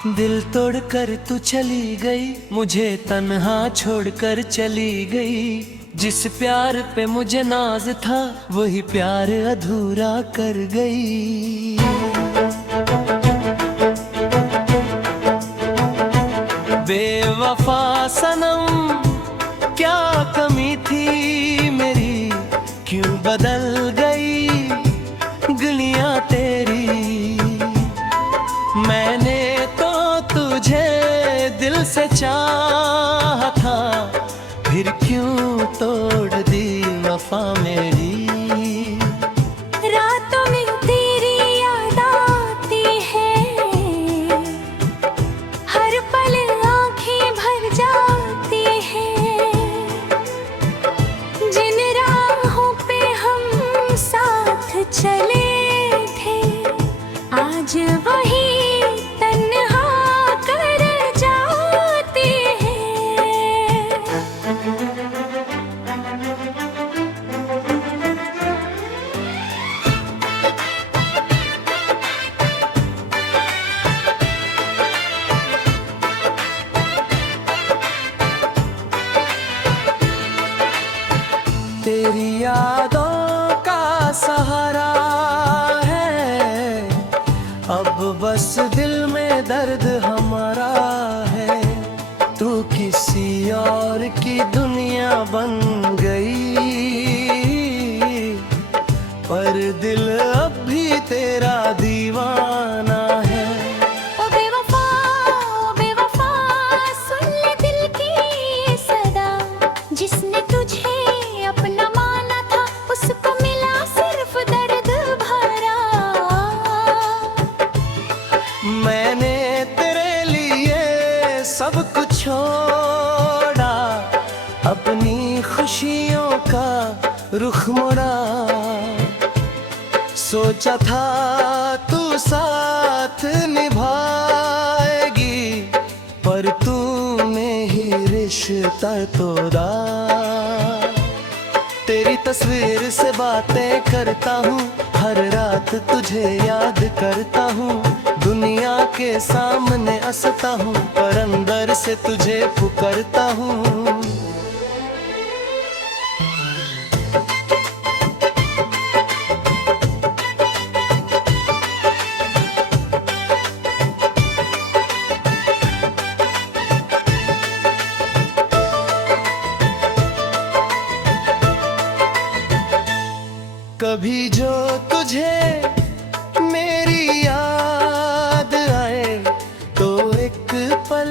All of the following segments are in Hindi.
दिल तोड़कर तू चली गई, मुझे तन्हा छोड़कर चली गई। जिस प्यार पे मुझे नाज था वही प्यार अधूरा कर गई। बेवफा सनम क्या कमी थी मेरी, क्यों बदल गई गलियां तेरी। मैंने तो तुझे दिल से चाहा था, फिर क्यों तोड़ दी वफा मेरी। रातों में तेरी याद आती है, हर पल आंखें भर जाती है। जिन राहों पे हम साथ चले थे, आज वही तन्हा कर जाती है। तेरी यादों का सहारा है, अब बस दिल में दर्द हमारा है। तू किसी और की दुनिया बन गई, पर दिल अब भी तेरा दीवाना है। ओ बेवफा सुन ले दिल की ये सदा, जिसने तुझे अपना माना था उसको मिला सिर्फ दर्द भरा। मैंने तेरे लिए सब कुछ छोड़ा, अपनी खुशियों का रुख मोड़ा। सोचा था तू साथ निभाएगी, पर तूने ही रिश्ता तोड़ा। तेरी तस्वीर से बातें करता हूँ, हर रात तुझे याद करता हूँ। दुनिया के सामने हंसता हूँ, पर अंदर से तुझे पुकारता हूँ। कभी जो तुझे मेरी याद आए, तो एक पल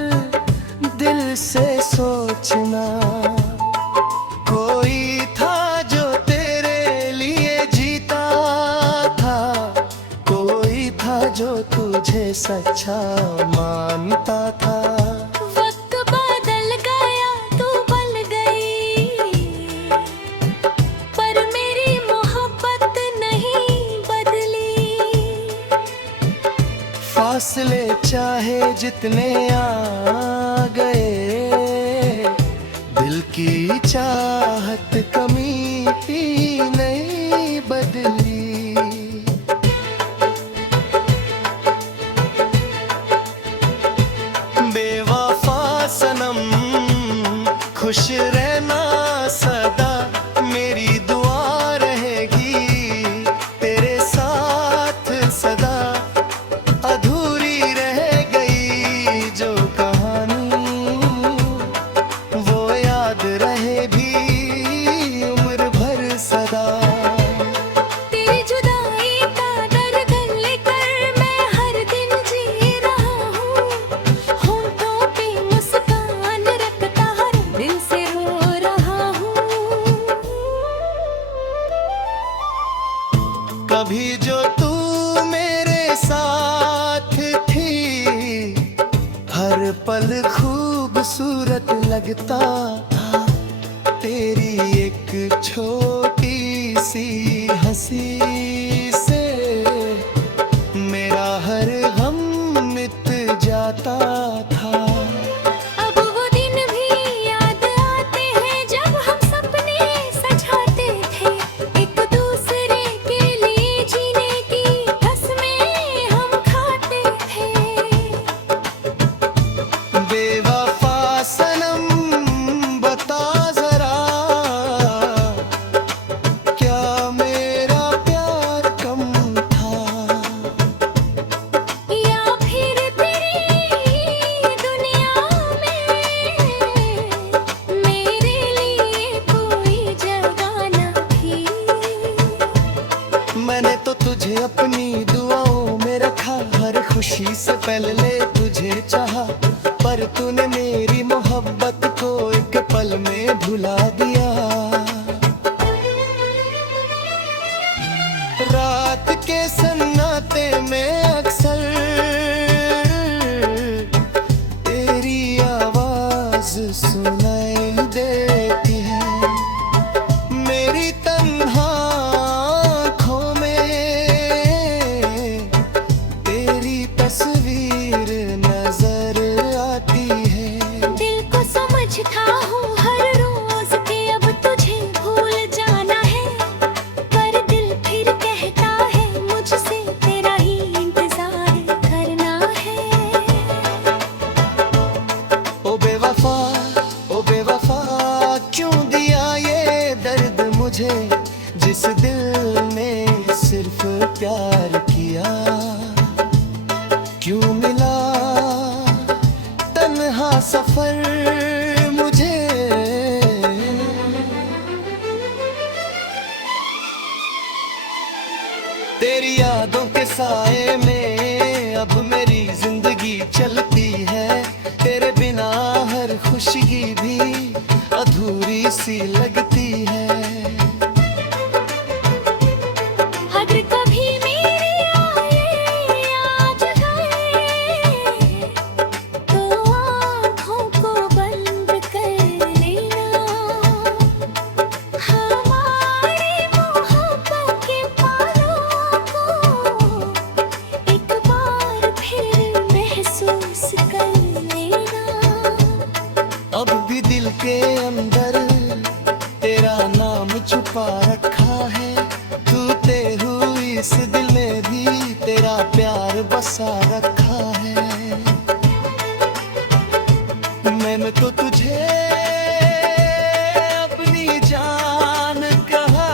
दिल से सोचना। कोई था जो तेरे लिए जीता था, कोई था जो तुझे सच्चा मानता था। वक्त बदल गया तू बल गई, पर मेरी मोहब्बत नहीं बदली। फासले चाहे जितने आ गए, दिल की चाहत कमी ही नहीं बदली। बेवफा सनम खुश रहना सदा, मेरी दुआ रहेगी तेरे साथ सदा। अधूरी रह गई जो कहानी, वो याद रहे भी उम्र भर सदा। तेरी जुदाई का दर्द लेकर मैं हर दिन जी रहा हूँ। होंठों पे मुस्कान रखता हर दिल से रो रहा हूँ। कभी जो तू मेरे साथ थी, हर पल खूबसूरत लगता था। तेरी एक छोटी सी हंसी से मेरा हर गम मिट जाता था। अब वो दिन भी याद आते हैं जब हम सपने सजाते थे, एक दूसरे के लिए जीने की कसमें हम खाते थे। तुझे अपनी दुआओं में रखा, हर खुशी से पहले तुझे चाहा, पर तूने मेरी मोहब्बत को एक पल में भुला दिया। रात के सन्नाटे में अक्सर तेरी आवाज सुनाई देती है, मेरी तन्हा आँखों में तेरी तस्वीर नजर आती है। दिल को समझता हूँ हर रोज कि अब तुझे भूल जाना है, पर दिल फिर कहता है मुझसे तेरा ही इंतजार करना है। ओ बेवफा, ओ बेवफा, क्यों दिया ये दर्द मुझे, जिस दिल ने सिर्फ प्यार किया। क्यों मिला तन्हा सफर मुझे, तेरी यादों के साए में अब मेरी जिंदगी चलती है, तेरे बिना हर खुशी भी अधूरी सी लगती है। अगर कभी मेरे आए आज गए तो आँखों को बंद कर लेना, हमारी मोहब्बत के पालों को एक बार फिर महसूस कर लेना। अब भी दिल के अंदर तेरा नाम छुपा रखा है, टूटे हुई इस दिल में भी तेरा प्यार बसा रखा है। मैंने तो तुझे अपनी जान कहा।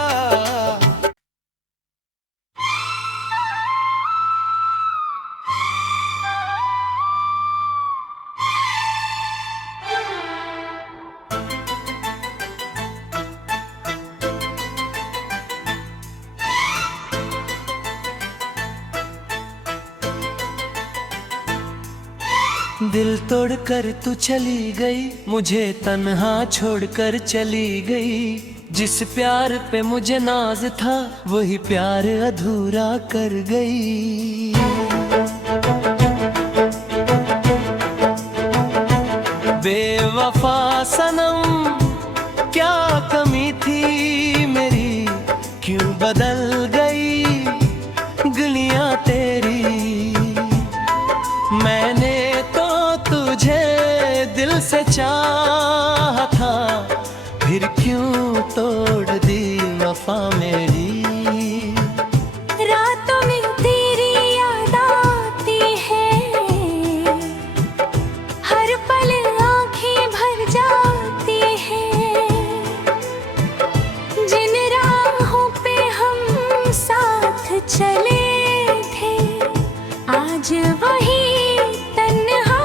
दिल तोड़कर तू चली गई, मुझे तन्हा छोड़कर चली गई, जिस प्यार पे मुझे नाज था वही प्यार अधूरा कर गई। बेवफा सनम क्या कमी थी मेरी, क्यों बदल गई गलियां तेरी। मैंने तो तुझे दिल से चाहा था, फिर क्यों तोड़ दी वफा मेरी। रातों में तेरी याद आती है, हर पल आँखें भर जाती हैं, जिन राहों पे हम साथ चले थे आज वही तन्हा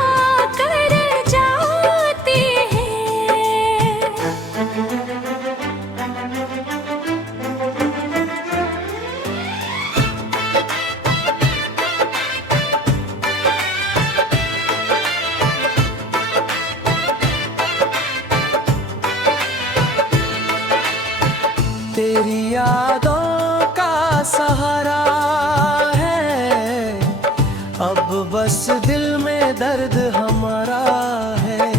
कर जाती है। तेरी यादों का सहारा है, अब बस दिल में दर्द हमारा है।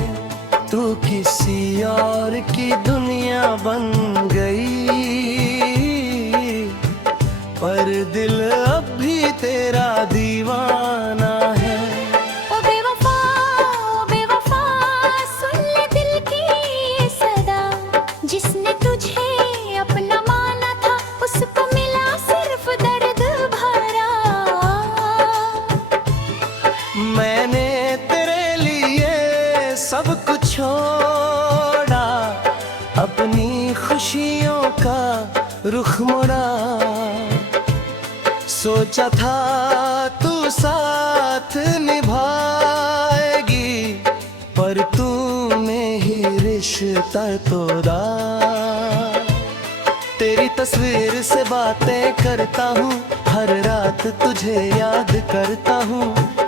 तू किसी और की दुनिया बन गई, पर दिल अब भी तेरा दीवाना है। ओ बेवफा सुन ले दिल की ये सदा, जिसने तुझे अपना माना था उसको मिला सिर्फ दर्द भरा। मैंने तेरे लिए सब कुछ छोड़ा, अपनी खुशियों का रुख मुड़ा। सोचा था तू साथ निभाएगी, पर तूने ही रिश्ता तोड़ा। तेरी तस्वीर से बातें करता हूँ, हर रात तुझे याद करता हूँ,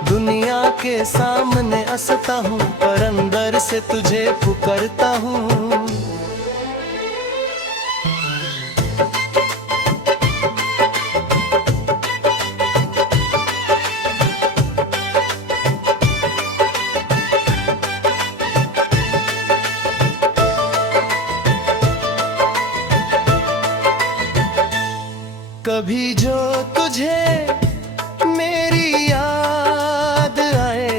दुनिया के सामने हंसता हूँ, पर अंदर से तुझे पुकारता हूँ। कभी जो तुझे मेरी याद आए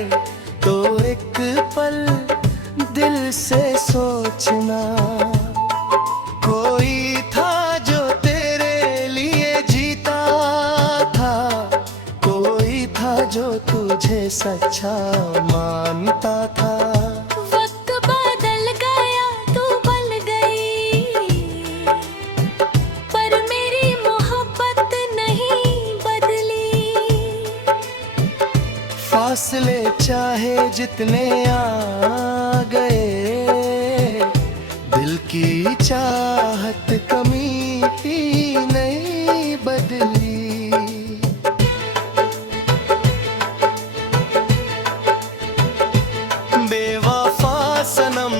तो एक पल दिल से सोचना, कोई था जो तेरे लिए जीता था, कोई था जो तुझे सच्चा मानता था। वक्त बदल गया तू बल गई, पर मेरी मोहब्बत नहीं बदली। फासले चाहे जितने आ गए, दिल की चाहत कमी ही नहीं बदली। बेवफा सनम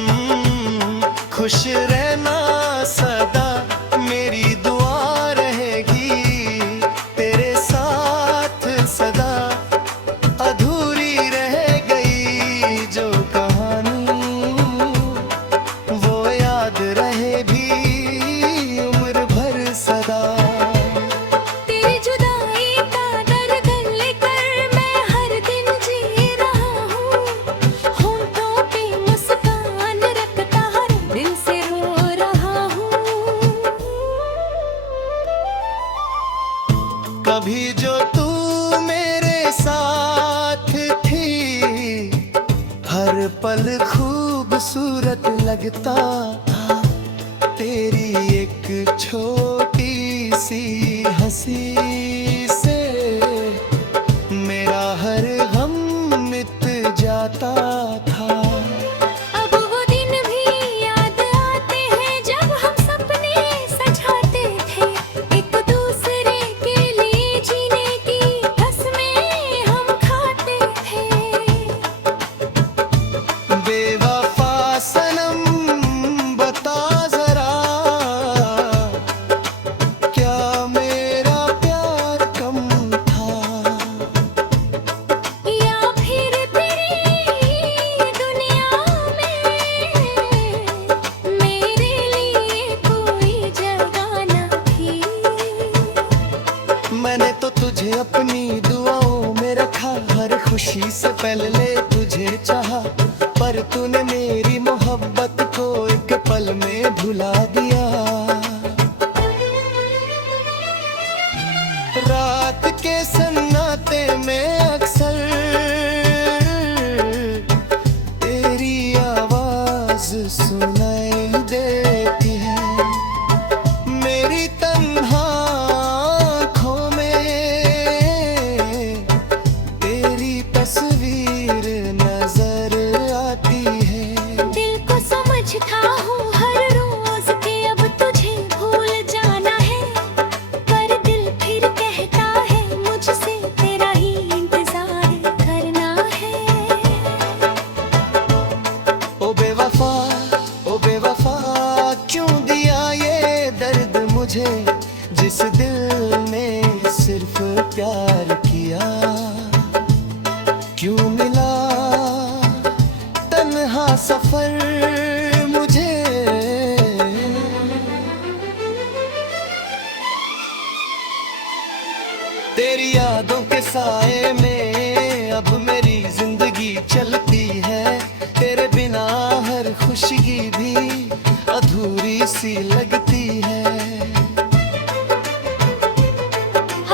खुश रहना सदा, मेरी दुआ रहेगी तेरे साथ सदा। अधूरी रह गई जो कहानी, वो याद रहे भी उम्र भर सदा। तेरी जुदाई का दर्द लेकर मैं हर दिन जी रहा हूँ, होंठों पे मुस्कान रखता हर दिल से रो रहा हूँ। कभी जो तू मेरे साथ थी, हर पल खूबसूरत लगता था। तेरी एक छोटी सी हंसी से मेरा हर गम मिट जाता था। अब वो दिन भी याद आते हैं जब हम सपने सजाते थे, एक दूसरे के लिए जीने की कसमें हम खाते थे। बेवफा सनम बता जरा, क्या मेरा प्यार कम था, या फिर तेरी दुनिया में मेरे लिए कोई जगह न थी। मैंने तो तुझे अपनी दुआओं में रखा, हर खुशी से पहले तुझे चाहा, पर तूने मेरी मोहब्बत को एक पल में भुला दिया। रात के सन्नाटे में अक्सर तेरी आवाज सुनाई देती है, मेरी तन्हा आँखों में तेरी तस्वीर नजर आती है। दिल को समझता हूँ हर रोज के अब तुझे भूल जाना है, पर दिल फिर कहता है मुझसे तेरा ही इंतजार करना है। ओ बेवफा, ओ बेवफा, क्यों दिया ये दर्द मुझे, जिस दिल ने सिर्फ प्यार किया। क्यों मिला तन्हा सफर मुझे, तेरी यादों के साए में अब मेरी जिंदगी चलती है। तेरे बिना हर खुशी भी अधूरी सी लगती है।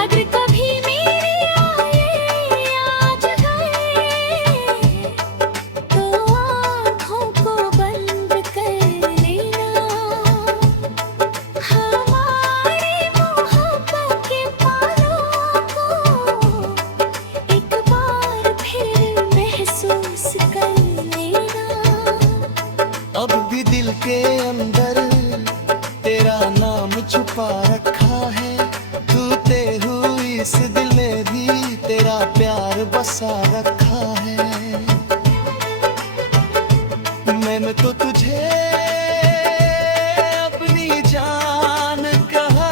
अगर कभी मेरे आए आज गए, तो आँखों को बंद कर लेना। हमारी मोहब्बत के पालों को एक बार फिर महसूस कर लेना। अब भी दिल के अंदर इस दिल में भी तेरा प्यार बसा रखा है। मैंने तो तुझे अपनी जान कहा।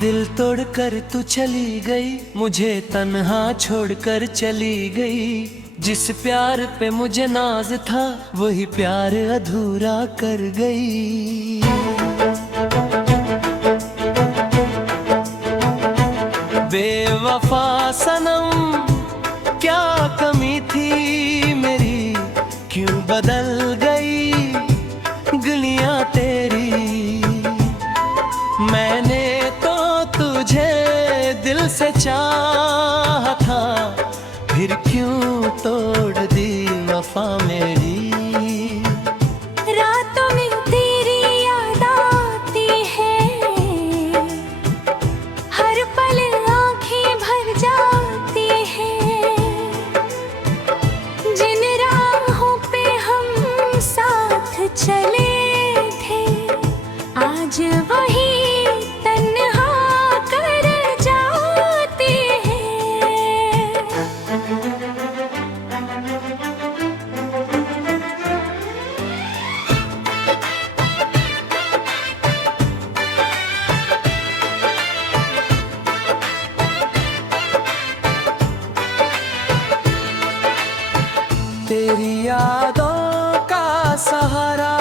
दिल तोड़कर तू चली गई, मुझे तन्हा छोड़कर चली गई। जिस प्यार पे मुझे नाज था वही प्यार अधूरा कर गई। बेवफा सनम क्या कमी थी मेरी, क्यों बदल गई गलियां तेरी। मैंने तुझे दिल से चाहा था, फिर क्यों तोड़ दी वफा मेरी। रातों में तेरी याद आती है, हर पल आंखें भर जाती हैं। जिन राहों पे हम साथ चले थे, आज वही तेरी यादों का सहारा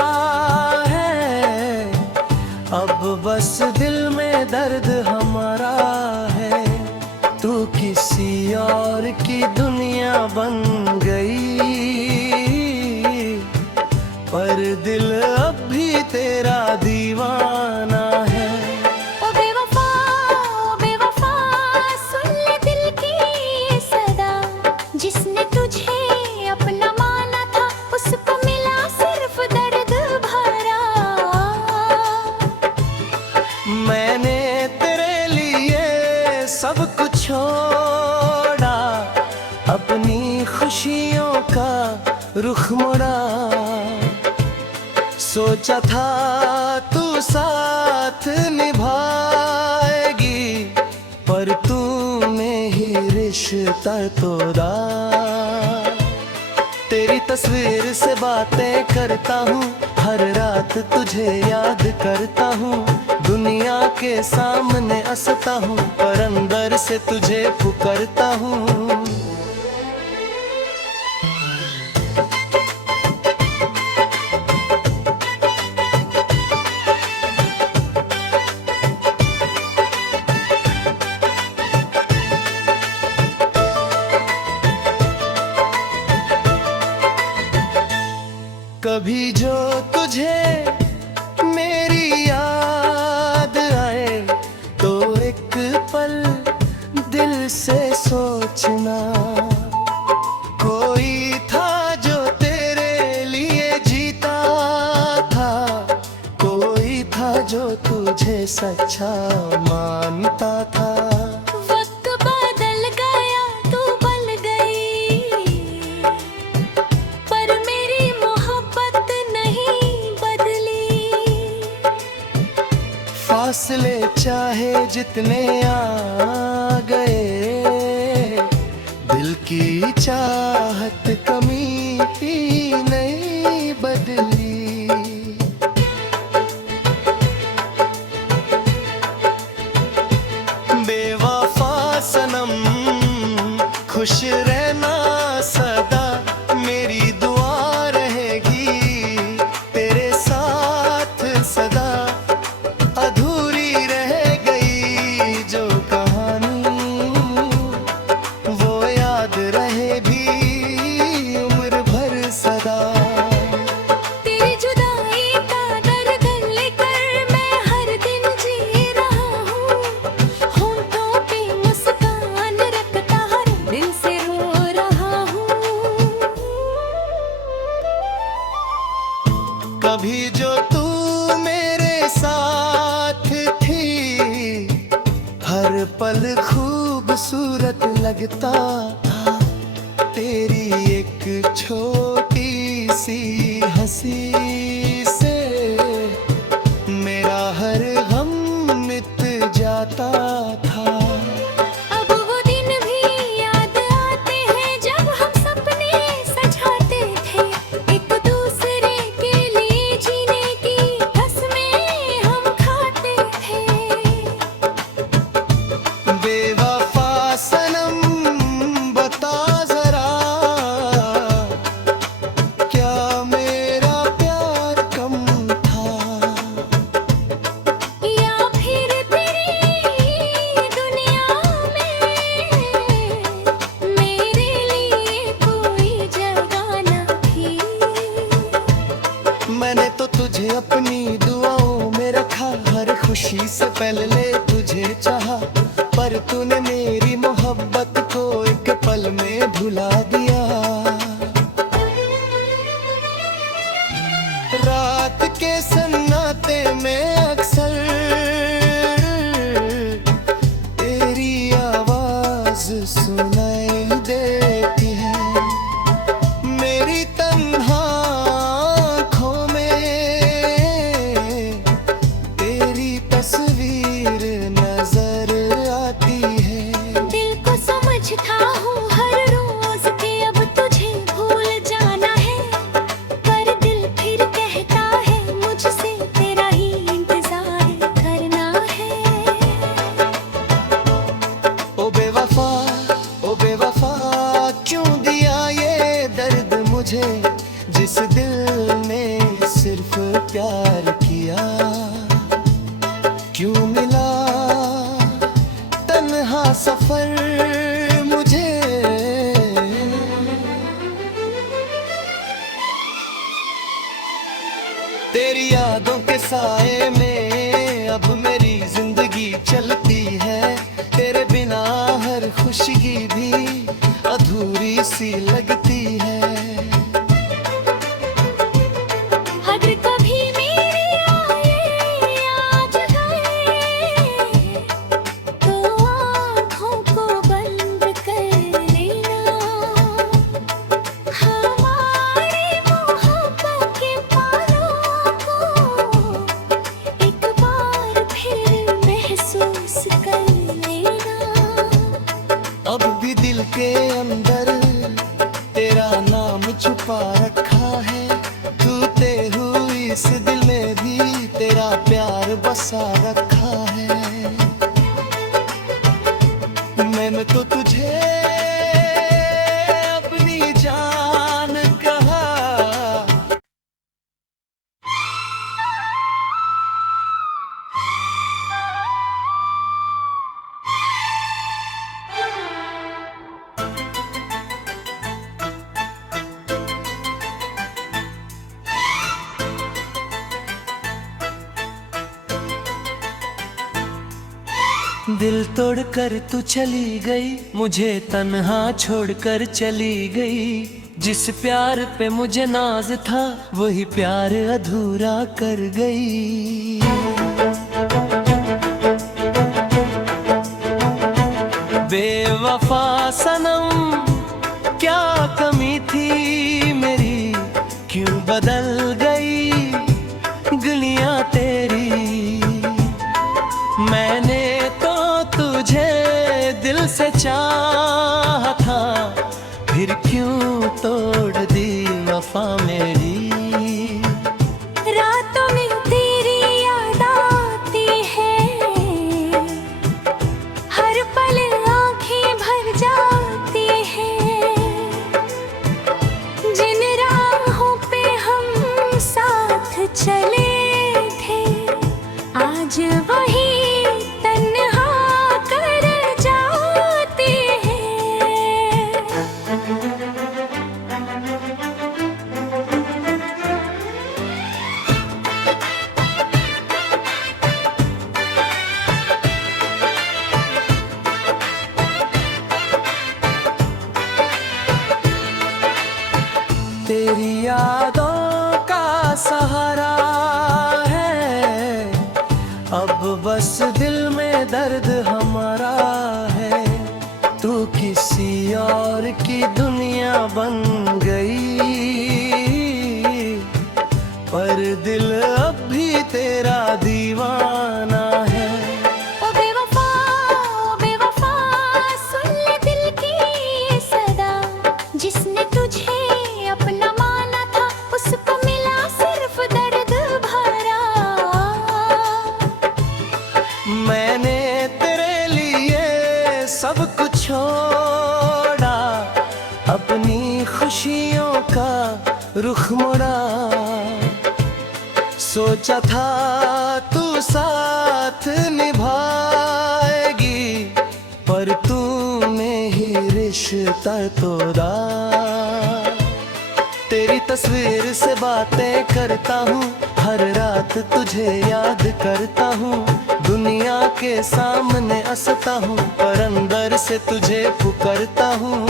है, अब बस दिल में दर्द हमारा है। तू किसी और की दुनिया बन गई, पर दिल अब भी तेरा दीवाना है। ओ बेवफा सुन ले दिल की सदा, जिसने तुझे अपना माना था उसको मिला सिर्फ दर्द भरा। मैंने तेरे लिए सब कुछ छोड़ा, अपनी खुशियों का रुख मोड़ा। सोचा था तू साथ निभाएगी, पर तूने ही रिश्ता तोड़ा। तेरी तस्वीर से बातें करता हूँ, हर रात तुझे याद करता हूँ। दुनिया के सामने हंसता हूँ, पर अंदर से तुझे पुकारता हूँ। कभी जो तुझे मेरी याद आए, तो एक पल दिल से सोचना। कोई था जो तेरे लिए जीता था, कोई था जो तुझे सच्चा मानता था। वक्त बदल गया तू बल गई, पर मेरी मोहब्बत नहीं बदली। फासले चाहे जितने आ गए, दिल की चाहत कमी ही नहीं बदली। बेवफा सनम खुश रहना सदा, मेरी दुआ रहेगी तेरे साथ सदा। अधूरी रह गई जो कहानी, वो याद रहे भी कभी जो तू मेरे साथ थी, हर पल खूबसूरत लगता था। तेरी एक छोटी सी हंसी से मेरा हर गम मिट जाता था। अब वो दिन भी याद आते हैं जब हम सपने सजाते थे, एक दूसरे के लिए जीने की कसमें हम खाते थे। बेवफा सनम बता जरा, क्या मेरा प्यार कम था, या फिर तेरी दुनिया में मेरे लिए कोई जगह न थी। मैंने तो तुझे अपनी दुआओं में रखा, हर खुशी से पहले तुझे चाहा, पर तूने मेरी मोहब्बत को एक पल में भुला दिया। रात के सन्नाटे में अक्सर तेरी आवाज सुनाई देती है, मेरी तन्हा आँखों में तेरी तस्वीर नजर आती है। दिल को समझता हूँ हर रोज के अब तुझे भूल जाना है, पर दिल फिर कहता है मुझसे तेरा ही इंतजार करना है। ओ बेवफा, ओ बेवफा, क्यों दिया ये दर्द मुझे, जिस दिल ने सिर्फ प्यार किया। क्यों मिला तन्हा सफर मुझे। तेरी यादों के साए में अब मेरी जिंदगी चलती है, तेरे बिना हर खुशी भी अधूरी सी लगती है। अगर कभी मेरे आए आज गए तो आँखों को बंद कर लेना, हमारी मोहब्बत के पालों को एक बार फिर महसूस कर लेना। अब भी दिल के अंदर तेरा नाम छुपा रखा है, टूटे हुई इस दिल में भी तेरा प्यार बसा रखा है। मैंने तो तुझे अपनी जान कहा। दिल तोड़कर तू चली गई, मुझे तन्हा छोड़कर चली गई। जिस प्यार पे मुझे नाज था वही प्यार अधूरा कर गई। बेवफा सनम क्या कमी थी मेरी, क्यों बदल गई गलियां तेरी। मैंने तो तुझे दिल से चाहा था, फिर क्यों तोड़ दी वफा मेरी। रातों में तेरी याद आती है, हर पल आँखें भर जाती हैं। जिन राहों पे हम साथ चले थे आज वही तन्हा कर जाते हैं। तेरी यादों का सहारा दिल अब भी तेरा दीवाना है। ओ बेवफा सुन ले दिल की ये सदा, जिसने तुझे अपना माना था उसको मिला सिर्फ दर्द भरा। मैंने तेरे लिए सब कुछ छोड़ा, अपनी खुशियों का रुख मोड़ा। सोचा था तू साथ निभाएगी, पर तूने ही रिश्ता तोड़ा। तेरी तस्वीर से बातें करता हूँ, हर रात तुझे याद करता हूँ। दुनिया के सामने हंसता हूँ, पर अंदर से तुझे पुकारता हूँ।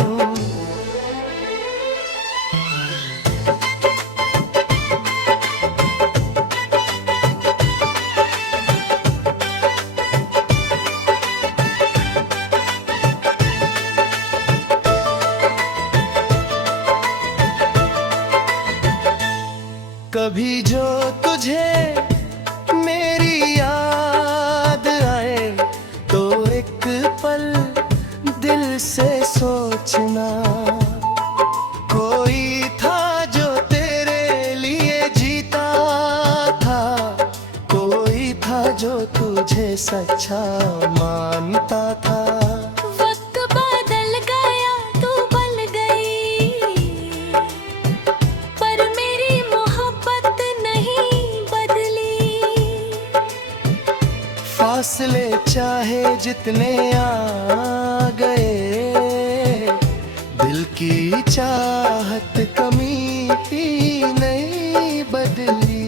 कभी जो तुझे मेरी याद आए, तो एक पल दिल से सोचना। कोई था जो तेरे लिए जीता था, कोई था जो तुझे सच्चा मानता था। वक्त बदल गया तू बल गई, पर मेरी मोहब्बत नहीं बदली। फासले चाहे जितने आ गए, दिल की चाहत कमी ही नहीं बदली।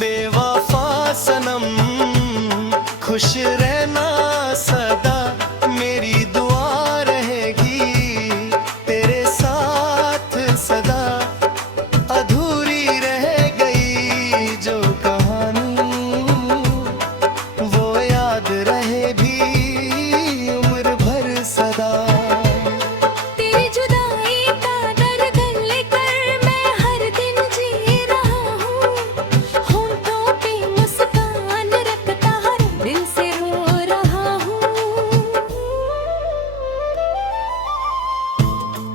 बेवफा सनम खुश रहना सदा, मेरी दुआ रहेगी तेरे साथ सदा। अधूरी रह गई जो कहानी, वो याद रहे भी उम्र भर सदा। तेरी जुदाई का दर्द लेकर मैं हर दिन जी रहा हूँ। होंठों पे मुस्कान रखता हर दिल से रो रहा हूँ।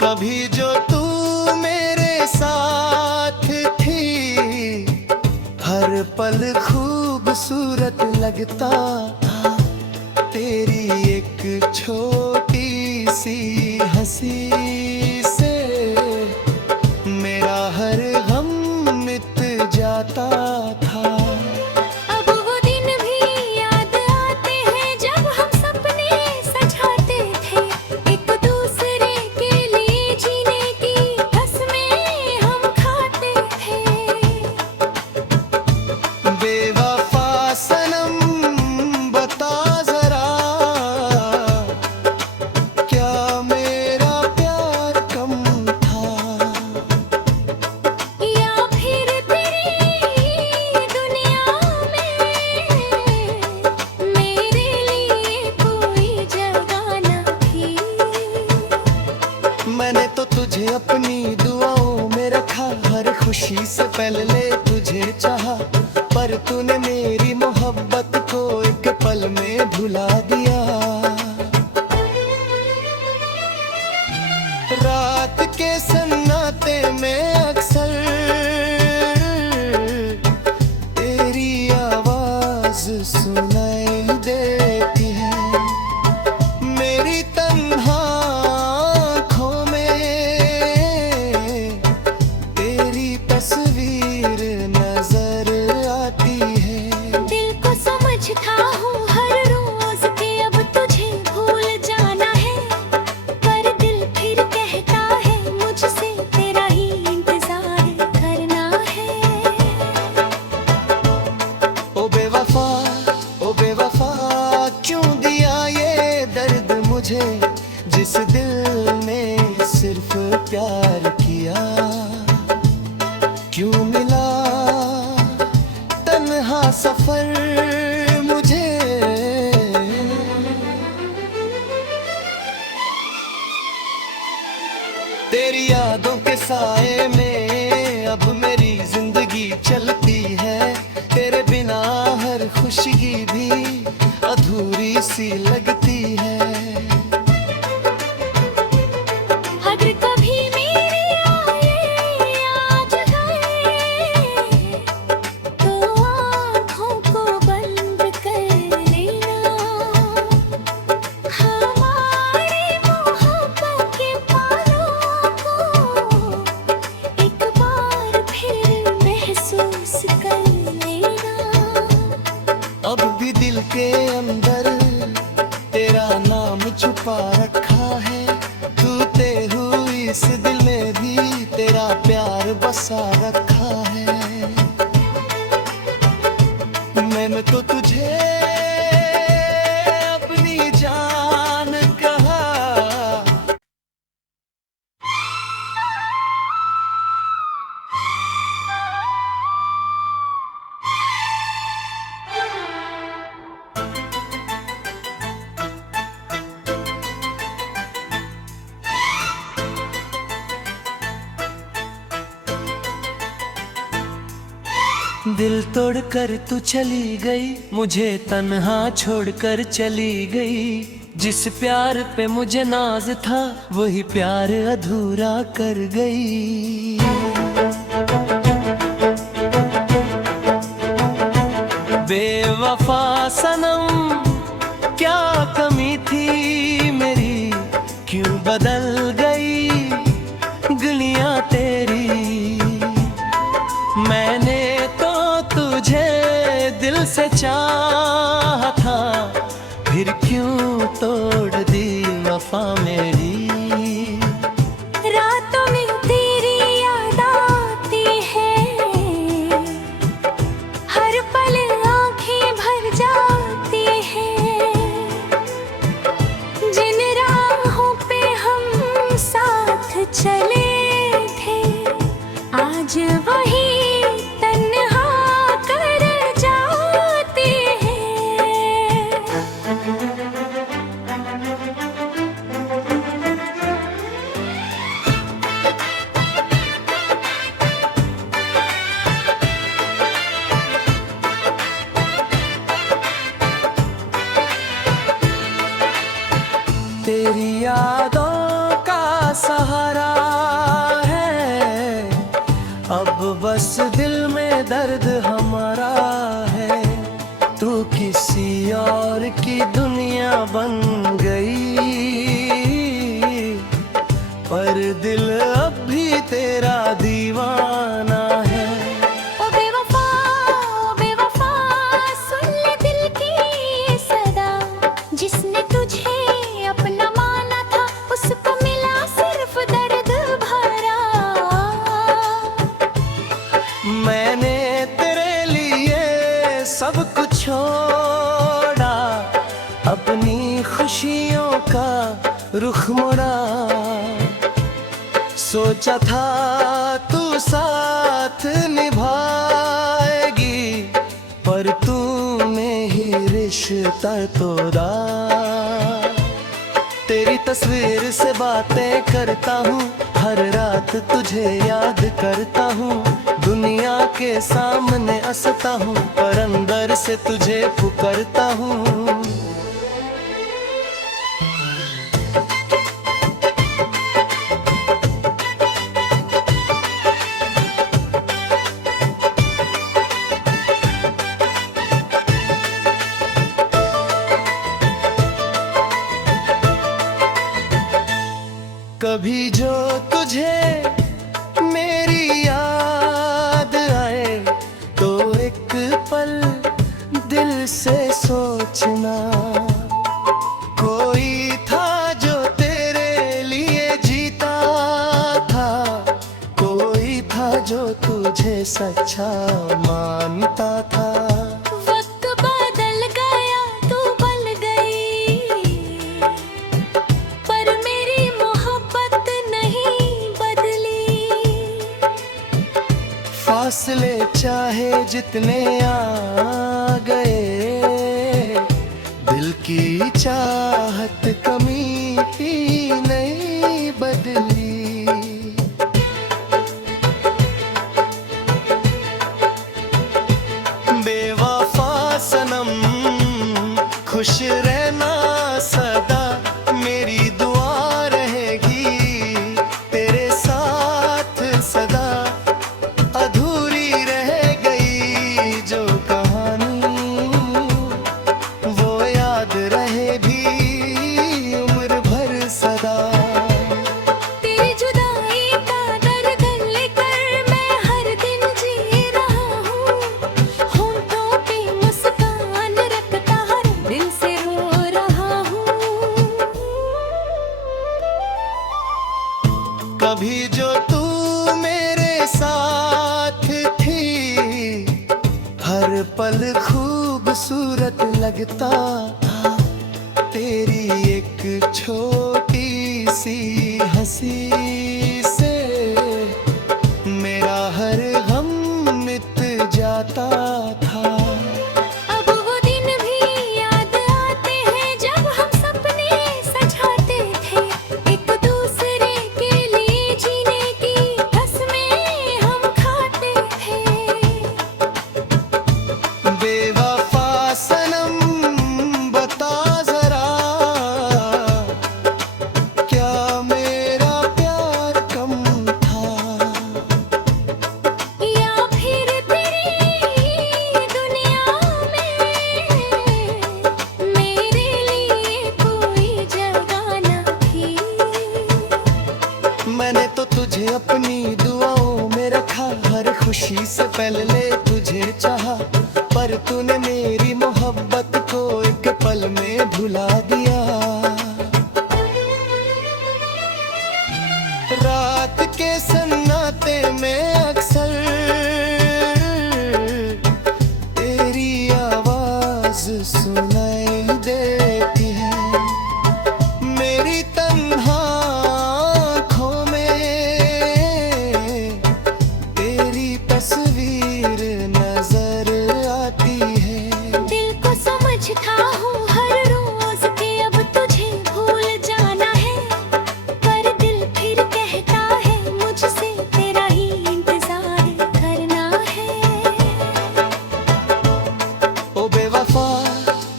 कभी जो तू मेरे साथ थी, हर पल खूबसूरत लगता था। तेरी एक छोटी सी हंसी से मेरा हर गम मिट जाता था। अब वो दिन भी याद आते हैं जब हम सपने सजाते थे, एक दूसरे के लिए जीने की कसमें हम खाते थे। बेवफा सनम बता जरा, क्या मेरा प्यार कम था, या फिर तेरी दुनिया में मेरे लिए कोई जगह न थी। मैंने तो तुझे अपनी दुआओं में रखा, हर खुशी से पहले तुझे चाहा, पर तूने मेरी मोहब्बत को एक पल में भुला दिया। रात के सन्नाटे में अक्सर तेरी आवाज सुनाई देती है। मेरी तन्हा आँखों में तेरी तस्वीर नजर आती है। दिल को समझता हूँ हर रोज के अब तुझे भूल जाना है, पर दिल फिर कहता है मुझसे तेरा ही इंतजार करना है। ओ बेवफा क्यों दिया ये दर्द मुझे, जिस दिल ने सिर्फ प्यार किया। क्यों मिला तन्हा सफर मुझे। तेरी यादों के साए में अब मेरी जिंदगी चलती है। तेरे बिना हर खुशगी भी अधूरी सी लगती है। अगर कभी मेरी आए आज गए तो आँखों को बंद कर लेना। हमारी मोहब्बत के पालों को एक बार फिर महसूस कर लेना। अब भी दिल के अंदर तेरा नाम छुपा रखा है। टूटे हुई इस दिल में भी तेरा प्यार बसा रखा है। मैंने तो तुझे अपनी जान कहा। दिल तोड़कर तू चली गई, मुझे तन्हा छोड़कर चली गई। जिस प्यार पे मुझे नाज था वही प्यार अधूरा कर गई। बेवफा सनम क्या कमी थी मेरी, क्यों बदल गई गलियां तेरी। मैंने तो तुझे दिल से चाहा था, फिर क्यों तोड़ दी वफा मेरी। रातों में तेरी याद आती है, हर पल आंखें भर जाती हैं। जिन राहों पे हम साथ चले थे आज वही तन्हा कर जाती है। तेरी यादों का सहारा है, अब बस दिल में दर्द हमारा है। तू किसी और की दुनिया बन गई, पर दिल अब भी तेरा दीवाना है। ओ बेवफा सुन ले दिल की सदा, जिसने तुझे अपना माना था उसको मिला सिर्फ दर्द भरा। मैंने तेरे लिए सब कुछ छोड़ा, अपनी खुशियों का रुख मोड़ा। सोचा था तू साथ निभाएगी, पर तूने ही रिश्ता तोड़ा। तेरी तस्वीर से बातें करता हूँ, हर रात तुझे याद करता हूँ। दुनिया के सामने हंसता हूँ, पर अंदर से तुझे पुकारता हूँ। कभी जो तुझे मेरी याद आए तो एक पल दिल से सोचना। कोई था जो तेरे लिए जीता था, कोई था जो तुझे सच्चा मानता था। वक्त बदल गया तू बल गई, पर मेरी मोहब्बत नहीं बदली। फासले चाहे जितने आ गए, दिल की चाहत कमी ही नहीं बदली। कभी जो तू मेरे साथ थी, हर पल खूबसूरत लगता था। तेरी एक छोटी सी हंसी से मेरा हर गम मिट जाता था। अब वो दिन भी याद आते हैं जब हम सपने सजाते थे, एक दूसरे के लिए जीने की कसमें हम खाते थे। बेवफा सनम बता जरा, क्या मेरा प्यार कम था, या फिर तेरी दुनिया में मेरे लिए कोई जगह न थी। मैंने तो तुझे अपनी दुआओं में रखा, हर खुशी से पहले तुझे चाहा, पर तूने मेरी मोहब्बत को एक पल में भुला दिया। रात के सन्नाटे में अक्सर तेरी आवाज सुनाई देती है, मेरी तन्हा आँखों में तेरी तस्वीर नजर आती है। दिल को समझता हूँ हर रोज के अब तुझे भूल जाना है, पर दिल फिर कहता है मुझसे तेरा ही इंतजार करना है। ओ बेवफा,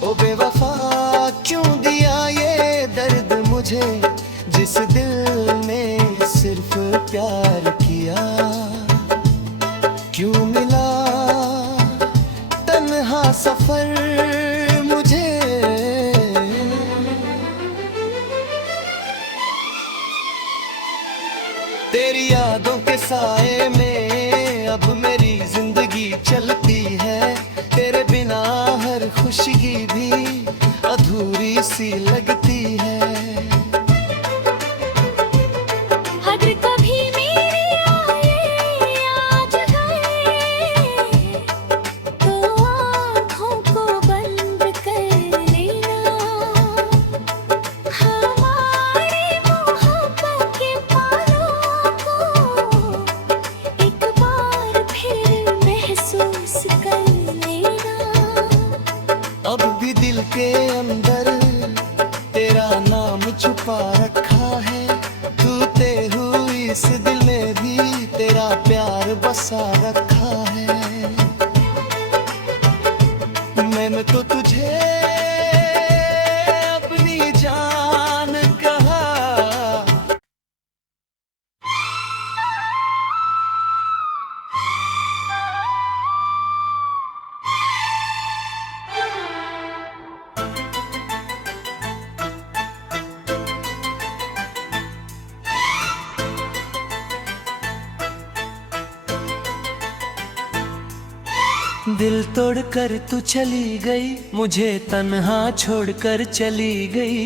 ओ बेवफा, क्यों दिया ये दर्द मुझे, जिस दिल ने सिर्फ प्यार किया। क्यों मिला तन्हा सफर मुझे। तेरी यादों के साए में अब मेरी जिंदगी चलती है, तेरे बिना हर खुशी भी अधूरी सी लगती है। अगर कभी मेरे आए आज गए तो आँखों को बंद कर लेना, हमारी मोहब्बत के पालों को एक बार फिर महसूस कर लेना। अब भी दिल के अंदर तेरा नाम छुपा रखा है, टूटे हुई इस दिल में भी तेरा प्यार बसा रखा है। मैंने तो तुझे अपनी जान कहा। दिल तोड़कर तू चली गई, मुझे तन्हा छोड़कर चली गई।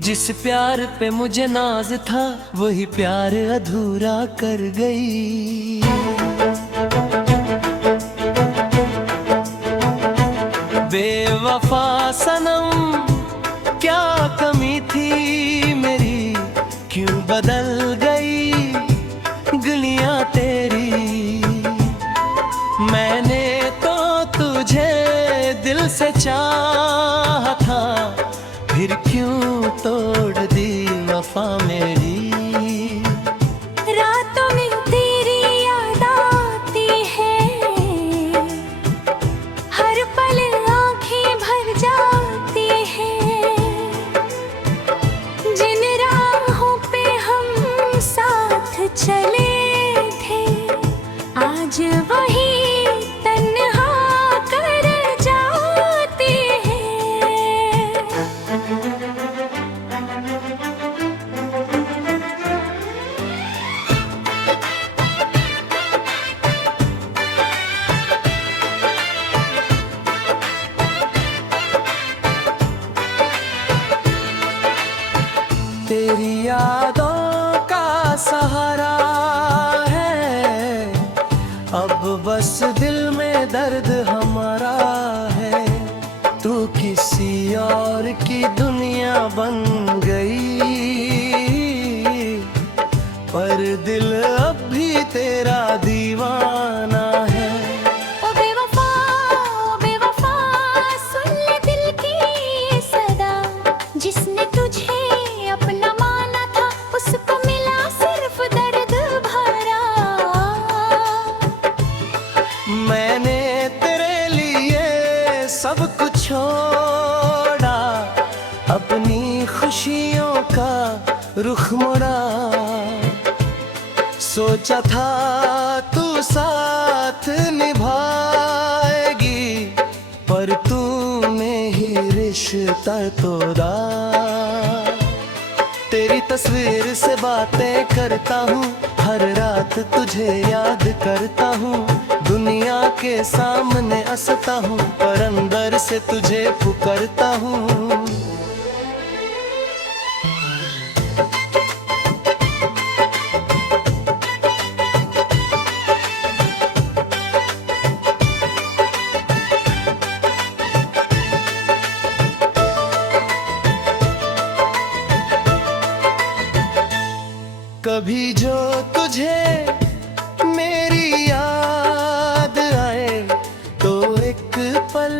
जिस प्यार पे मुझे नाज था वही प्यार अधूरा कर गई। बेवफा सनम क्या कमी थी मेरी, क्यों बदल गई गलियां तेरी। मैंने तो तुझे दिल से चाहा था, फिर क्यों तोड़ दी वफा मेरी। रातों में तेरी याद आती है, हर पल आँखें भर जाती हैं। जिन राहों पे हम साथ चले थे आज वही तन्हा कर जाती है। पर दिल अब भी तेरा दीवाना है। ओ बेवफा सुन ले दिल की ये सदा, जिसने तुझे अपना माना था उसको मिला सिर्फ दर्द भरा। मैंने तेरे लिए सब कुछ छोड़ा, अपनी खुशियों का रुख मोड़ा। सोचा था तू साथ निभाएगी, पर तूने ही रिश्ता तोड़ा। तेरी तस्वीर से बातें करता हूँ, हर रात तुझे याद करता हूँ। दुनिया के सामने हंसता हूँ, पर अंदर से तुझे पुकारता हूँ। कभी जो तुझे मेरी याद आए, तो एक पल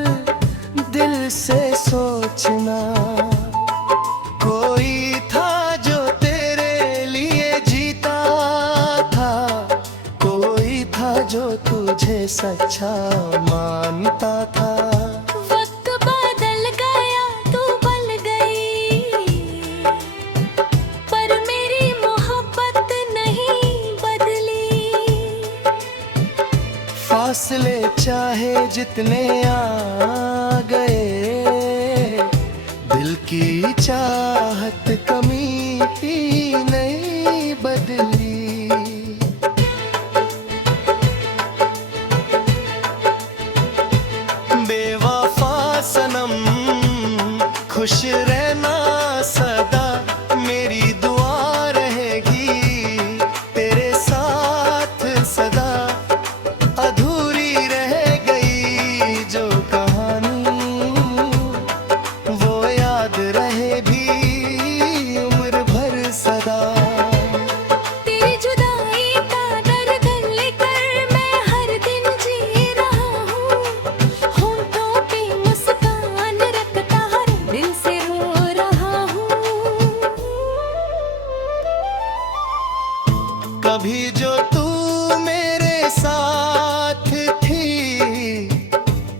दिल से सोचना। कोई था जो तेरे लिए जीता था, कोई था जो तुझे सच्चा मानता था। वक्त बदल गया तू बल गई, पर मेरी मोहब्बत नहीं बदली। फासले चाहे जितने आ गए, दिल की चाहत कमी ही नहीं बदली। बेवफा सनम खुश रहना सदा, मेरी दुआ रहेगी तेरे साथ सदा। अधूरी रह गई जो कहानी, वो याद रहे भी उम्र भर सदा। तेरी जुदाई का दर्द लेकर मैं हर दिन जी रहा हूँ। होंठों पे मुस्कान रखता हर दिल से रो रहा हूँ। कभी जो तू मेरे साथ थी,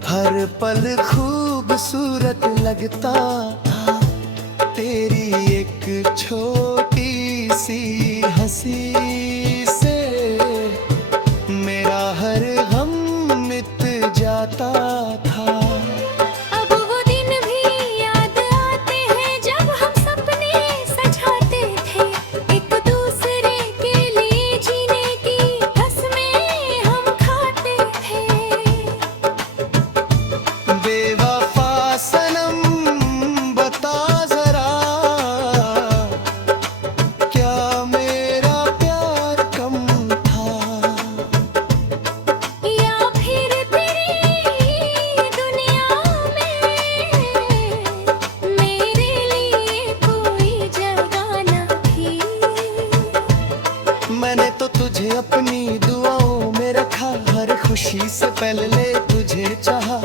हर पल खूबसूरत लगता था। तेरी एक छोटी सी हंसी से मेरा हर गम मिट जाता था। अब वो दिन भी याद आते हैं जब हम सपने सजाते थे, एक दूसरे के लिए जीने की कसमें हम खाते थे। बेवफा सनम बता जरा, क्या मेरा प्यार कम था, या फिर तेरी दुनिया में मेरे लिए कोई जगह न थी। मैंने तो तुझे अपनी दुआओं में रखा, हर खुशी से पहले तुझे चाहा,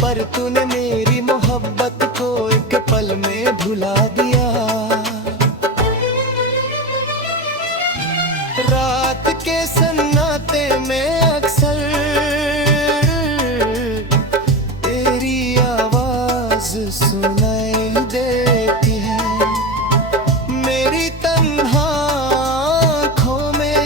पर तूने मेरी मोहब्बत को एक पल में भुला दिया। रात के सन्नाटे में अक्सर तेरी आवाज सुनाई देती है। मेरी तन्हा आँखों में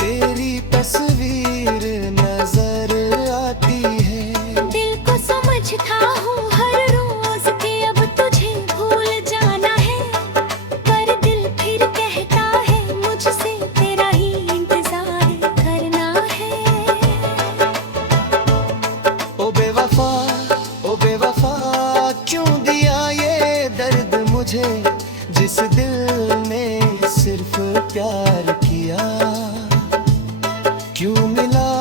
तेरी तस्वीर नजर आती है। दिल को समझता हूँ हर रोज के अब तुझे भूल जाना है, पर दिल फिर कहता है मुझसे तेरा ही इंतजार करना है। ओ बेवफा क्यों दिया ये दर्द मुझे, जिस दिल ने सिर्फ प्यार किया। क्यों मिला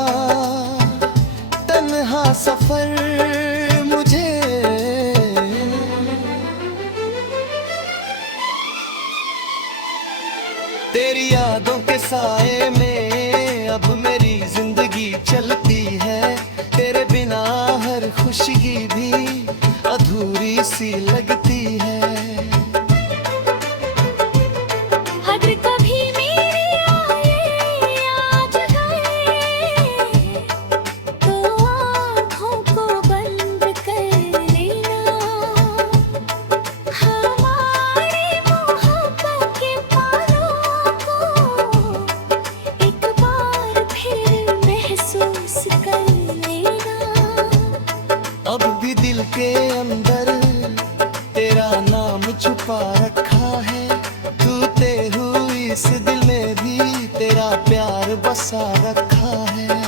तन्हा सफर मुझे, तेरी यादों के साए में अब मेरी जिंदगी चलती है। तेरे बिना हर खुशगी भी अधूरी सी लगती है। अगर कभी मेरे आए आज गए तो आँखों को बंद कर लेना। हमारी मोहब्बत के पालों को एक बार फिर महसूस कर लेना। अब भी दिल के अंदर तेरा नाम छुपा रखा है। टूटे हुई इस दिल में भी तेरा प्यार बसा रखा है।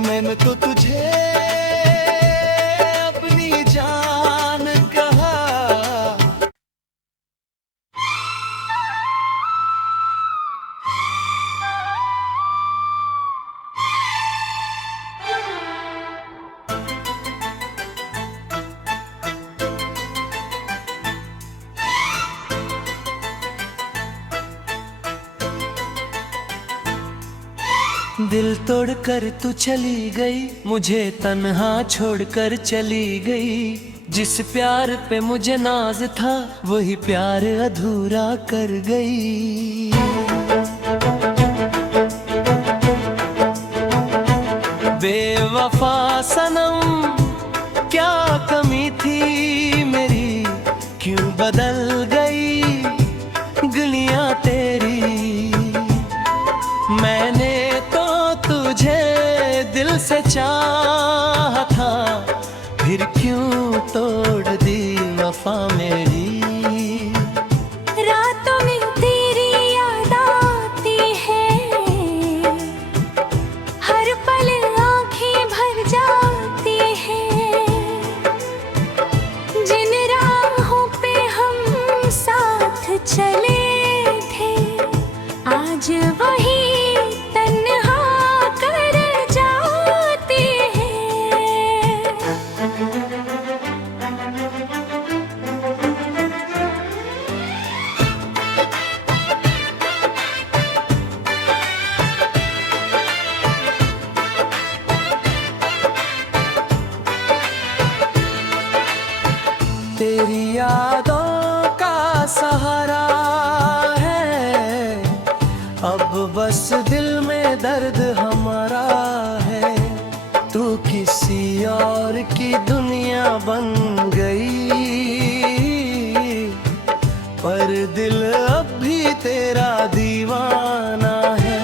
मैंने तो तुझे अपनी जान कहा। दिल तोड़कर तू चली गई, मुझे तन्हा छोड़कर चली गई। जिस प्यार पे मुझे नाज था वही प्यार अधूरा कर गई। बेवफा सनम क्या कमी थी मेरी, क्यों बदल गई गलियां तेरी। मैंने तो तुझे दिल से चाहा था, फिर क्यों तोड़ दी वफा मेरी। रातों में तेरी याद आती है, हर पल आँखें भर जाती हैं। जिन राहों पे हम साथ चले थे आज वही तन्हा कर जाती है। तेरी यादों का सहारा है, अब बस दिल में दर्द हमारा है। तू किसी और की दुनिया बन गई, पर दिल अब भी तेरा दीवाना है।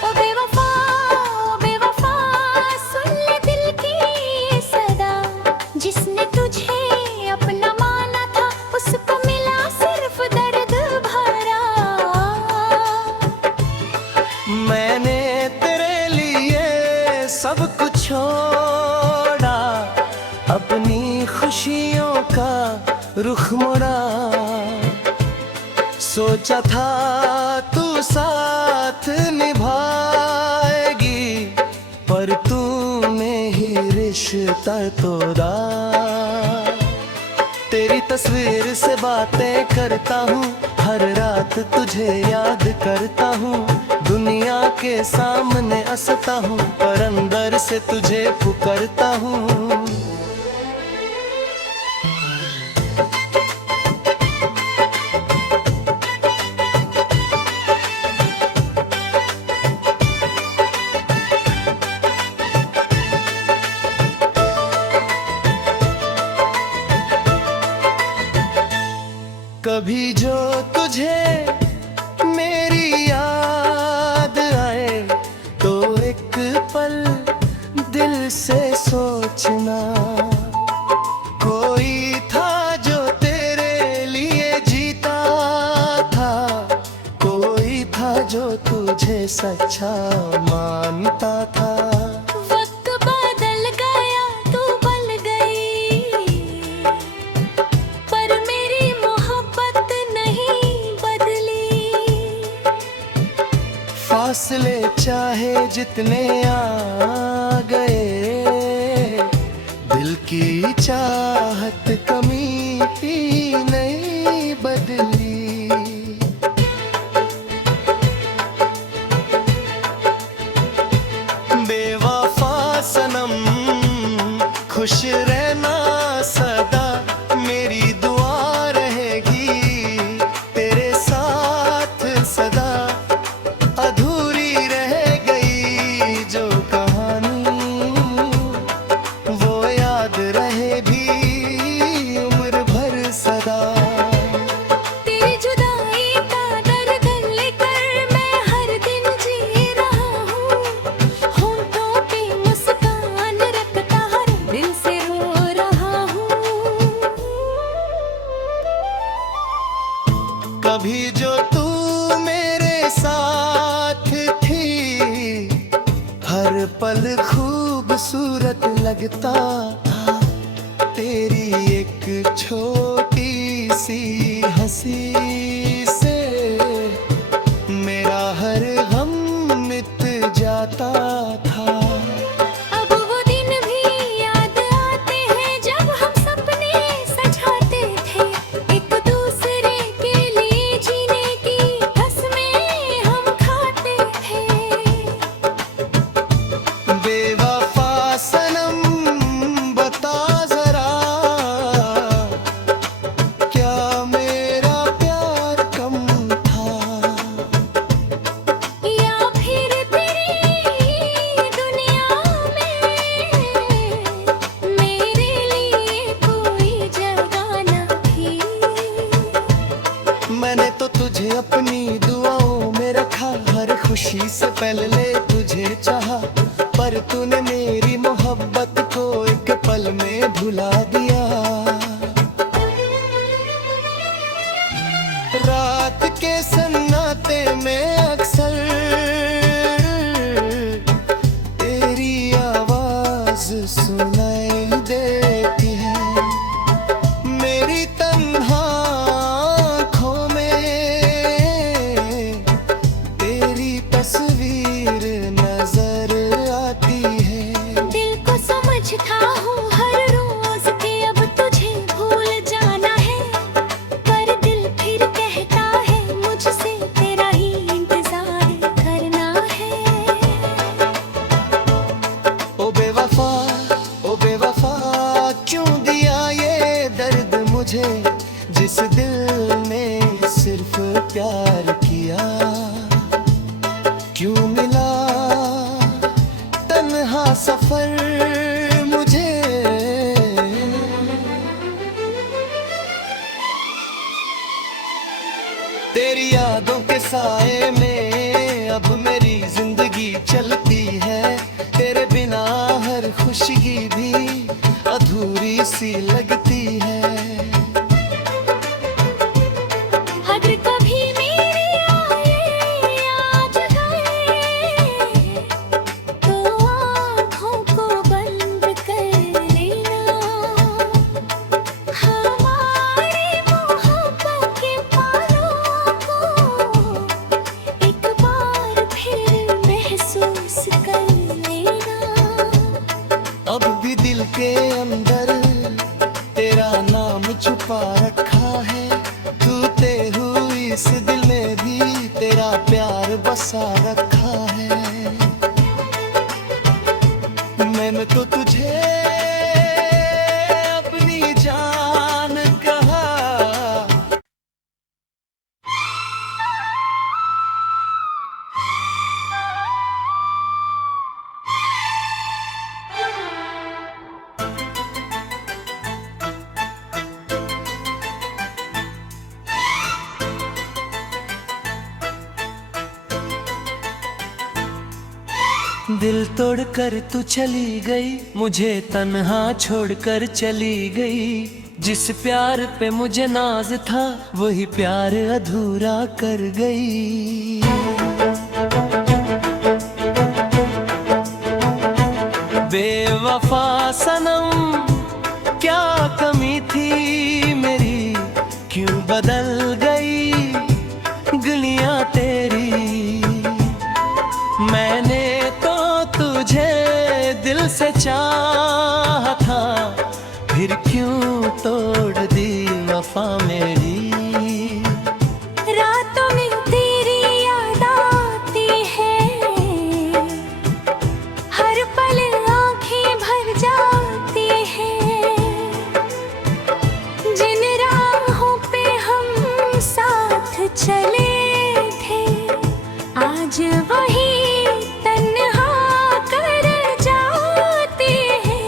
ओ बेवफा सुन ले दिल की सदा, जिसने तुझे अपना माना था उसको मिला सिर्फ दर्द भरा। मैंने तेरे लिए सब कुछ छोड़ा, अपनी खुशियों का रुख मोड़ा। सोचा था तू साथ निभाएगी, पर तूने ही रिश्ता तोड़ा। तेरी तस्वीर से बातें करता हूँ, हर रात तुझे याद करता हूँ। दुनिया के सामने हंसता हूँ, पर अंदर से तुझे पुकारता हूँ। कभी जो तुझे मेरी याद आए तो एक पल दिल से सोचना। कोई था जो तेरे लिए जीता था, कोई था जो तुझे सच्चा मानता था। वक्त बदल गया तू बल गई, पर मेरी मोहब्बत नहीं बदली। फासले चाहे जितने आ गए, दिल की चाहत कमी ही नहीं बदली। कभी जो तू मेरे साथ थी, हर पल खूबसूरत लगता था। तेरी एक छोटी सी हंसी से मेरा हर गम मिट जाता था। अब वो दिन भी याद आते हैं जब हम सपने सजाते थे, एक दूसरे के लिए जीने की कसमें हम खाते थे। बेवफा सनम बता जरा, क्या मेरा प्यार कम था, या फिर तेरी दुनिया में मेरे लिए कोई जगह न थी। मैंने तो तुझे अपनी दुआओं में रखा, हर खुशी से पहले तुझे चाहा, पर तूने मेरी मोहब्बत को एक पल में भुला दिया। रात के सन्नाटे में अक्सर तेरी आवाज सुनाई देती है, मेरी तन्हा आँखों में तेरी तस्वीर नजर आती है। दिल को समझता हूँ हर रोज के अब तुझे भूल जाना है, पर दिल फिर कहता है मुझसे तेरा ही इंतजार करना है। ओ बेवफा, ओ बेवफा, क्यों दिया ये दर्द मुझे, जिस दिल ने सिर्फ प्यार किया। क्यों मिला तन्हा सफर मुझे। तेरी यादों के साए में अब मेरी जिंदगी चलती है, तेरे बिना हर खुशी भी अधूरी सी लगती है। अगर कभी मेरे आए आज गए तो आँखों को बंद कर लेना, हमारी मोहब्बत के पालों को एक बार फिर महसूस कर लेना। अब भी दिल के अंदर तेरा नाम छुपा रखा है, टूटे हुई इस दिल में भी तेरा प्यार बसा रखा है। मैंने तो तुझे अपनी जान कहा। दिल तोड़कर तू चली गई, मुझे तन्हा छोड़कर चली गई। जिस प्यार पे मुझे नाज था वही प्यार अधूरा कर गई। बेवफा सनम क्या कमी थी मेरी, क्यों बदल गई गलियां तेरी। मैंने तो तुझे दिल से चाहा था, फिर क्यों तोड़ दी वफा मेरी। रातों में तेरी याद आती है, हर पल आँखें भर जाती हैं। जिन राहों पे हम साथ चले थे आज वही तन्हा कर जाते हैं।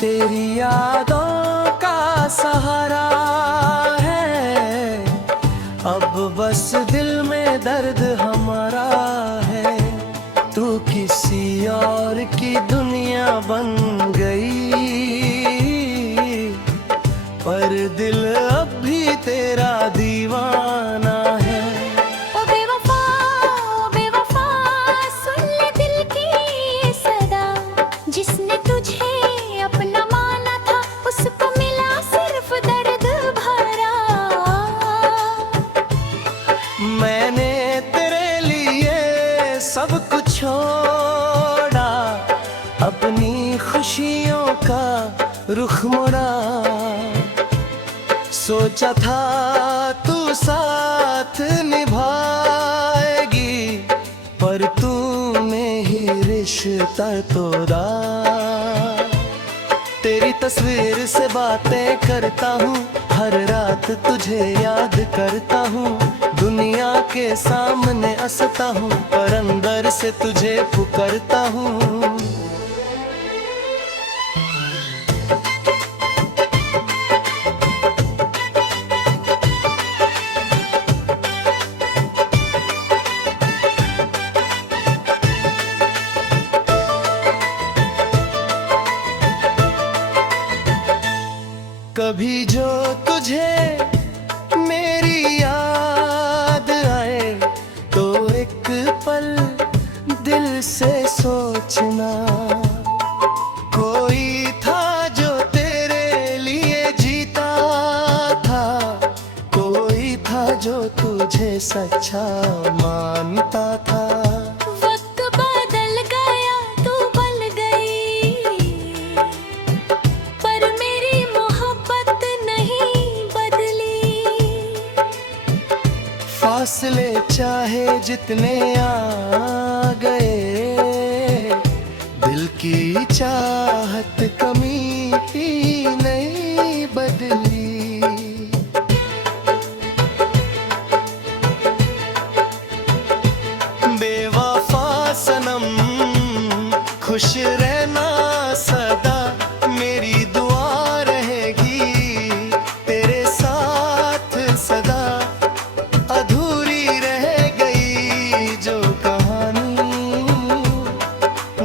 तेरी यादों का सहारा पर दिल अब भी तेरा दीवाना है। ओ बेवफा सुन ले दिल की ये सदा, जिसने तुझे अपना माना था उसको मिला सिर्फ दर्द भरा। मैंने तेरे लिए सब कुछ छोड़ा, अपनी खुशियों का रुख मोड़ा। सोचा था तू साथ निभाएगी, पर तूने ही रिश्ता तोड़ा। तेरी तस्वीर से बातें करता हूँ, हर रात तुझे याद करता हूँ। दुनिया के सामने हंसता हूँ, पर अंदर से तुझे पुकारता हूँ। कभी जो तुझे मेरी याद आए, तो एक पल दिल से सोचना। कोई था जो तेरे लिए जीता था, कोई था जो तुझे सच्चा मानता था। वक्त बदल गया तू बल गई, पर मेरी मोहब्बत नहीं बदली। फासले चाहे जितने आ गए, दिल की चाहत कमी ही नहीं बदली। बेवफा सनम खुश रहना सदा, मेरी दुआ रहेगी तेरे साथ सदा। अधूरी रह गई जो कहानी,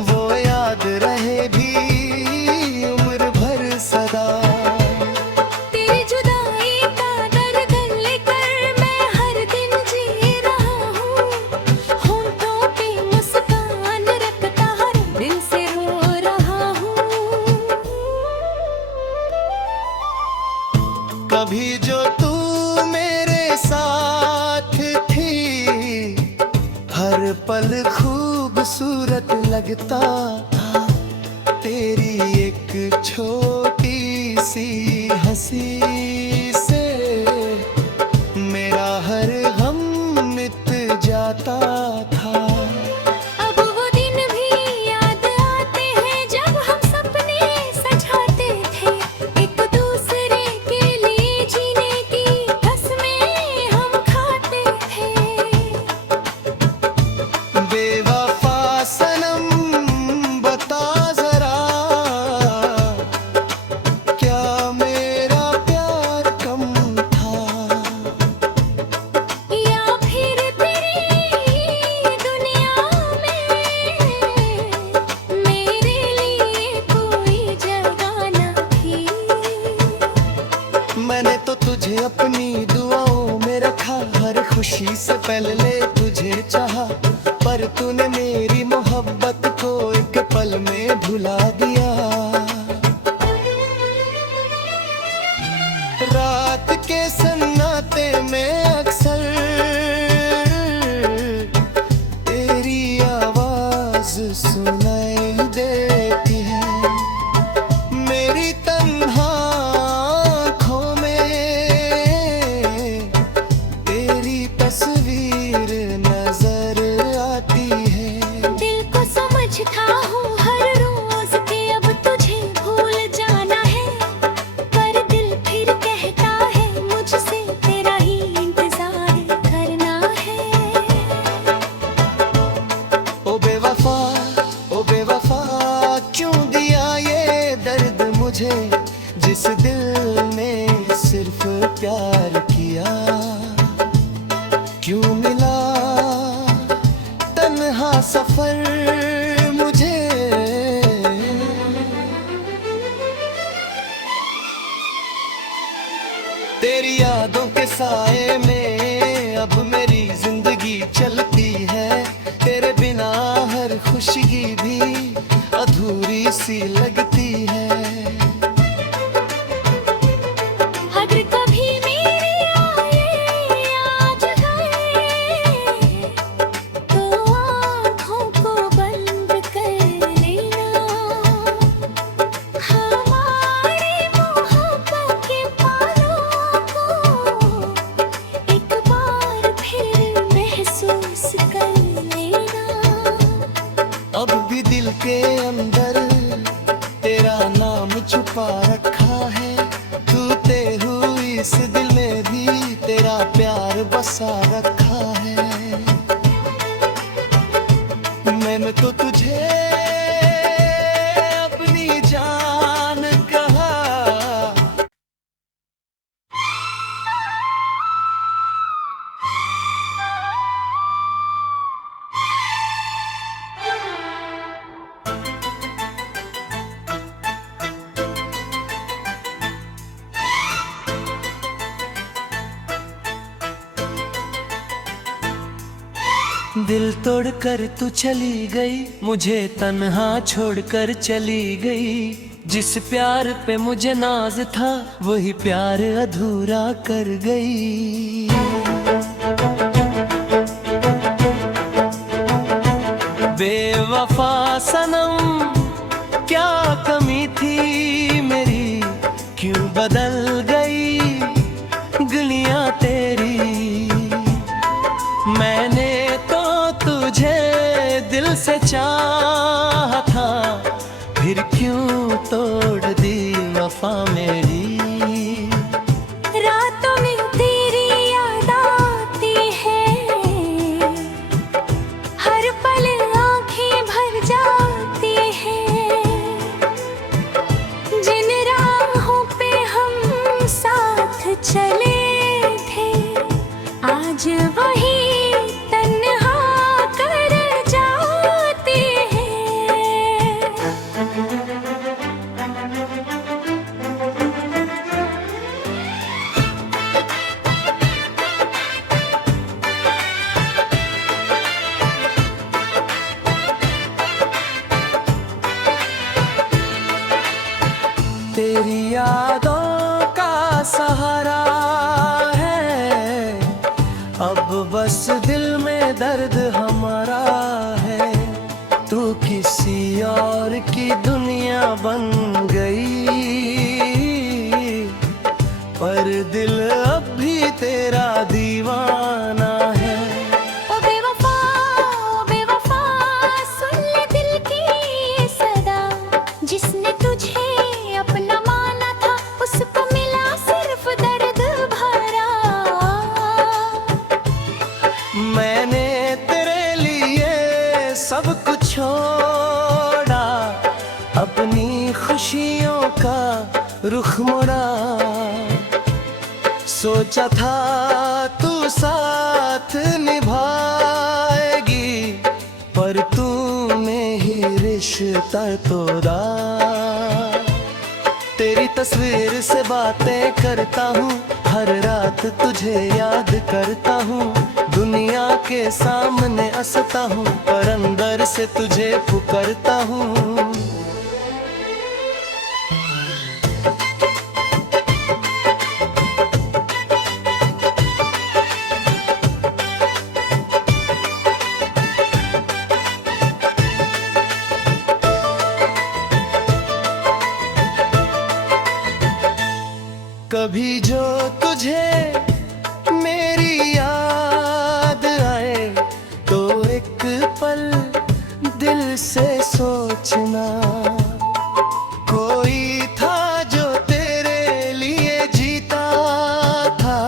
वो याद रहे भी उम्र भर सदा। तेरी जुदाई का दर्द लेकर मैं हर दिन जी रहा हूँ। होंठों पे मुस्कान रखता हर दिल से रो रहा हूँ। कभी जो तू मेरे साथ थी, हर पल खूबसूरत लगता था। तेरी एक छोटी सी हंसी से मेरा हर गम मिट जाता था। अब वो दिन भी याद आते हैं जब हम सपने सजाते थे, एक दूसरे के लिए जीने की कसमें हम खाते थे। बेवफा सनम बता जरा, क्या मेरा प्यार कम था, या फिर तेरी दुनिया में मेरे लिए कोई जगह न थी। मैंने तो तुझे अपनी दुआओं में रखा, हर खुशी से पहले तुझे चाहा, पर तूने मेरी मोहब्बत को एक पल में भुला दिया। रात के सन्नाटे में अक्सर तेरी आवाज सुनाई देती है। मेरी तन्हा आँखों में तेरी तस्वीर नजर आती है। दिल को समझता हूँ हर रोज के अब तुझे भूल जाना है, पर दिल फिर कहता है मुझसे तेरा ही इंतजार करना है। ओ बेवफा क्यों दिया ये दर्द मुझे, जिस दिल ने सिर्फ प्यार किया। क्यों मिला तन्हा सफर मुझे। तेरी यादों के साए में अब मेरी जिंदगी चलती है। तेरे बिना हर खुशगी भी अधूरी सी लगती है। अगर कभी मेरे आए आज गए तो आँखों को बंद कर लेना। हमारी मोहब्बत के पालों को एक बार फिर महसूस कर लेना। अब भी दिल के अंदर तेरा नाम छुपा रखा है। टूटे हुई इस दिल में भी तेरा प्यार बसा रखा है। मैंने तो तुझे अपनी जान कहा। दिल तोड़कर तू चली गई, मुझे तन्हा छोड़कर चली गई। जिस प्यार पे मुझे नाज था वही प्यार अधूरा कर गई। बेवफा सनम क्या कमी थी मेरी, क्यों बदल गई गलियां तेरी। मैंने तो तुझे दिल से चाहा था, फिर क्यों तोड़ दी वफा मेरी। रातों में तेरी याद आती है, हर पल आँखें भर जाती हैं। जिन राहों पे हम साथ चले थे आज वही तन्हा कर जाते हैं। तेरी यादों का सहारा है, अब बस दिल में दर्द हमारा है। तू किसी और की दुनिया बन गई, पर दिल अब भी तेरा दीवाना है। ओ बेवफा सुन ले दिल की ये सदा, जिसने तुझे अपना माना था उसको मिला सिर्फ दर्द भरा। मैंने तेरे लिए सब कुछ छोड़ा, अपनी खुशियों का रुख मोड़ा। सोचा था तू साथ निभाएगी, पर तूने ही रिश्ता तोड़ा। तेरी तस्वीर से बातें करता हूँ, हर रात तुझे याद करता हूँ। दुनिया के सामने हंसता हूँ, पर अंदर से तुझे पुकारता हूँ। कभी जो तुझे मेरी याद आए तो एक पल दिल से सोचना। कोई था जो तेरे लिए जीता था,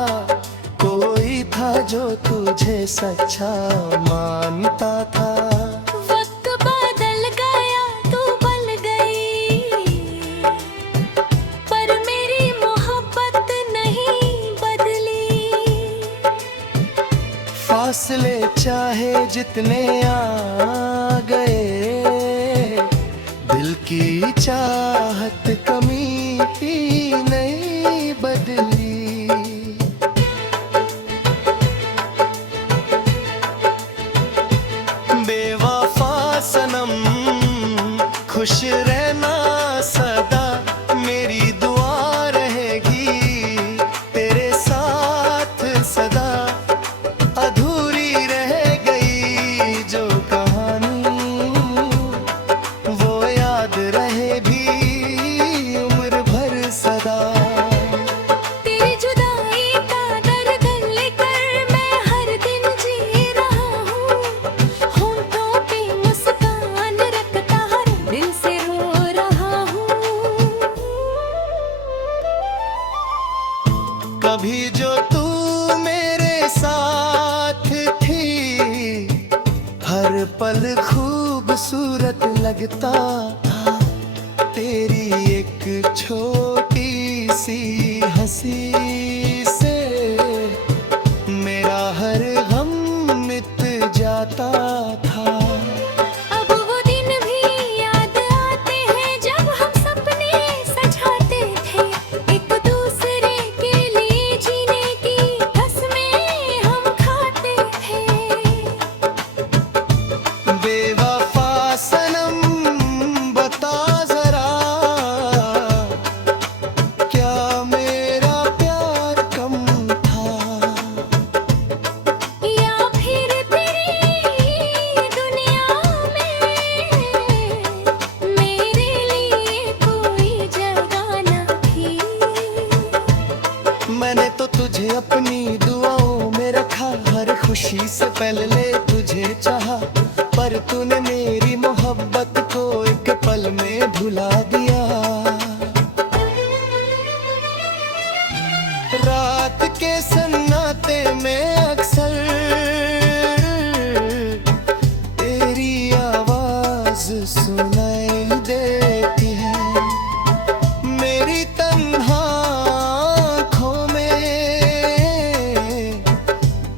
कोई था जो तुझे सच्चा मानता था। वक्त बदल गया तू बल गई, पर मेरी मोहब्बत नहीं बदली। फासले चाहे जितने आ गए, दिल की चाहत कमी ही नहीं बदली। कभी जो तू मेरे साथ थी, हर पल खूबसूरत लगता था। तेरी एक छोटी सी हंसी से मेरा हर गम मिट जाता था। अब वो दिन भी याद आते हैं जब हम सपने सजाते थे, एक दूसरे के लिए जीने की कसमें हम खाते थे। बेवफा सनम बता जरा, क्या मेरा प्यार कम था, या फिर तेरी दुनिया में मेरे लिए कोई जगह न थी। मैंने तो तुझे अपनी दुआओं में रखा, हर खुशी से पहले तुझे चाहा, पर तूने मेरी मोहब्बत को एक पल में भुला दिया। रात के सन्नाटे में अक्सर तेरी आवाज सुनाई देती है, मेरी तन्हा आँखों में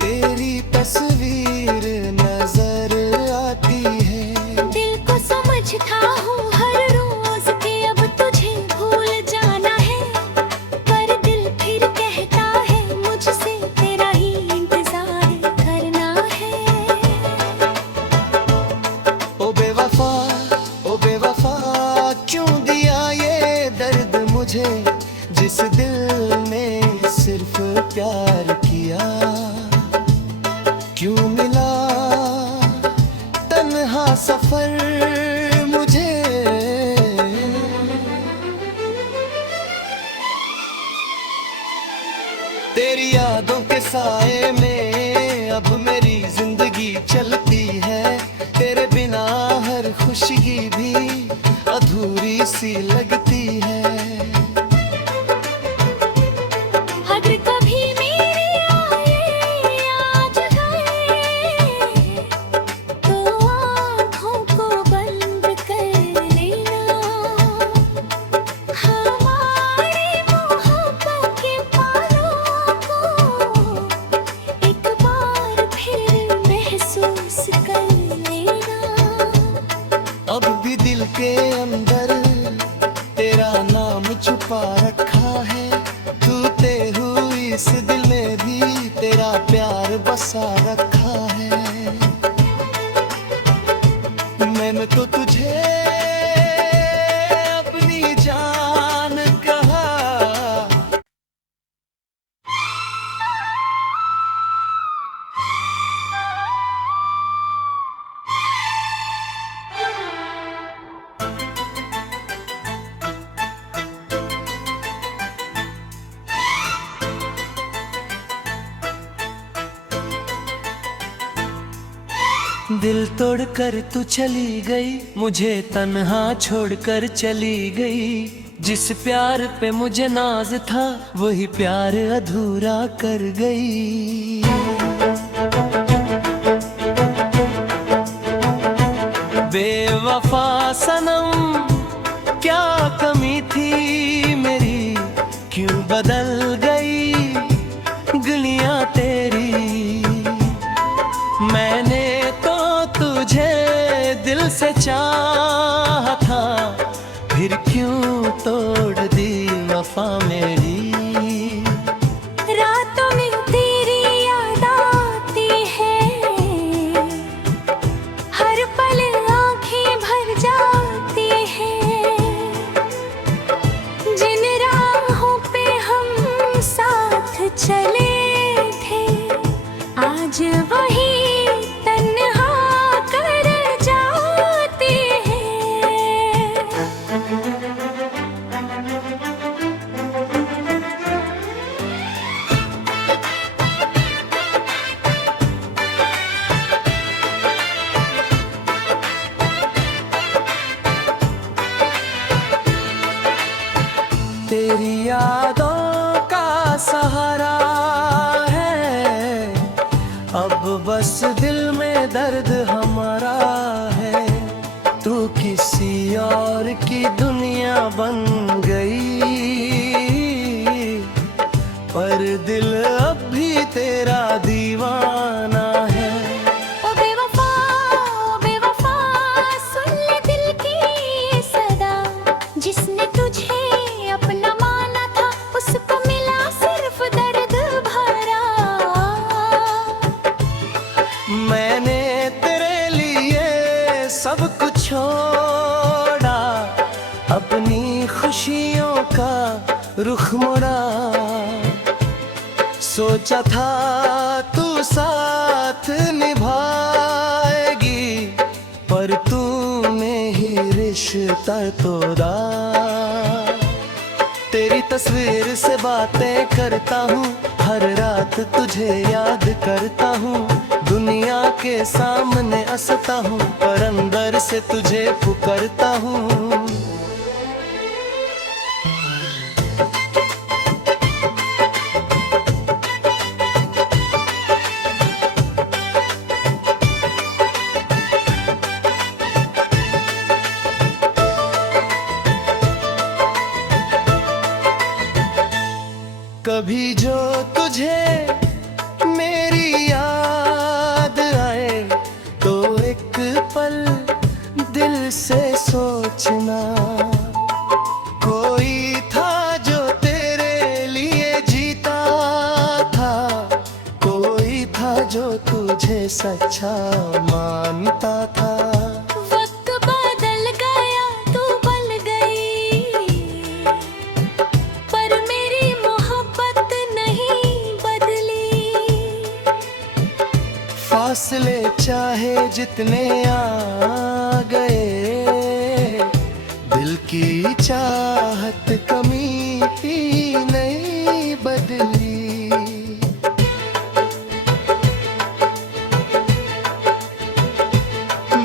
तेरी तस्वीर नजर आती है। दिल को समझता हूँ हर रोज के अब तुझे भूल जाना है, पर दिल फिर कहता है मुझसे तेरा ही इंतजार करना है। ओ बेवफा, ओ बेवफा, क्यों दिया ये दर्द मुझे, जिस दिल ने सिर्फ प्यार किया। क्यों मिला तन्हा सफर मुझे, तेरी यादों के साए में अब मेरी जिंदगी चलती है। तेरे बिना हर खुशी भी अधूरी सी लगती है। अगर कभी मेरे आए आज गए तो आँखों को बंद कर लेना, हमारी मोहब्बत के पालों को एक बार फिर महसूस कर लेना। अब भी दिल के अंदर तेरा नाम छुपा रखा है, टूटे हुई इस दिल में भी तेरा प्यार बसा रखा है। मैंने तो तुझे अपनी जान कहा। दिल तोड़कर तू चली गई, मुझे तन्हा छोड़कर चली गई। जिस प्यार पे मुझे नाज था वही प्यार अधूरा कर गई। बेवफा सनम क्या कमी थी मेरी, क्यों बदल गई गलियां तेरी। मैंने तो तुझे दिल से चाहा था, फिर क्यों तोड़ दी वफा मेरी। रातों में तेरी याद आती है, हर पल आँखें भर जाती हैं। जिन राहों पे हम साथ चले थे आज वही तन्हा कर जाती है। सहारा है, अब बस दिल में दर्द हमारा है। तू किसी और की दुनिया बन गई, पर दिल अब भी तेरा दीवाना है। ओ बेवफा सुन ले दिल की ये सदा, जिसने तुझे अपना माना था उसको मिला सिर्फ दर्द भरा। मैंने तेरे लिए सब कुछ छोड़ा, अपनी खुशियों का रुख मोड़ा। सोचा था तू साथ निभाएगी, पर तूने ही रिश्ता तोड़ा। तेरी तस्वीर से बातें करता हूँ, हर रात तुझे याद करता हूँ। दुनिया के सामने हंसता हूँ, पर अंदर से तुझे पुकारता हूँ। कभी जो तुझे मेरी याद आए, तो एक पल दिल से सोचना। कोई था जो तेरे लिए जीता था, कोई था जो तुझे सच्चा मानता था। वक्त बदल गया तू बल गई, पर मेरी मोहब्बत नहीं बदली। फासले चाहे जितने आ गए, दिल की चाहत कमी ही नहीं बदली।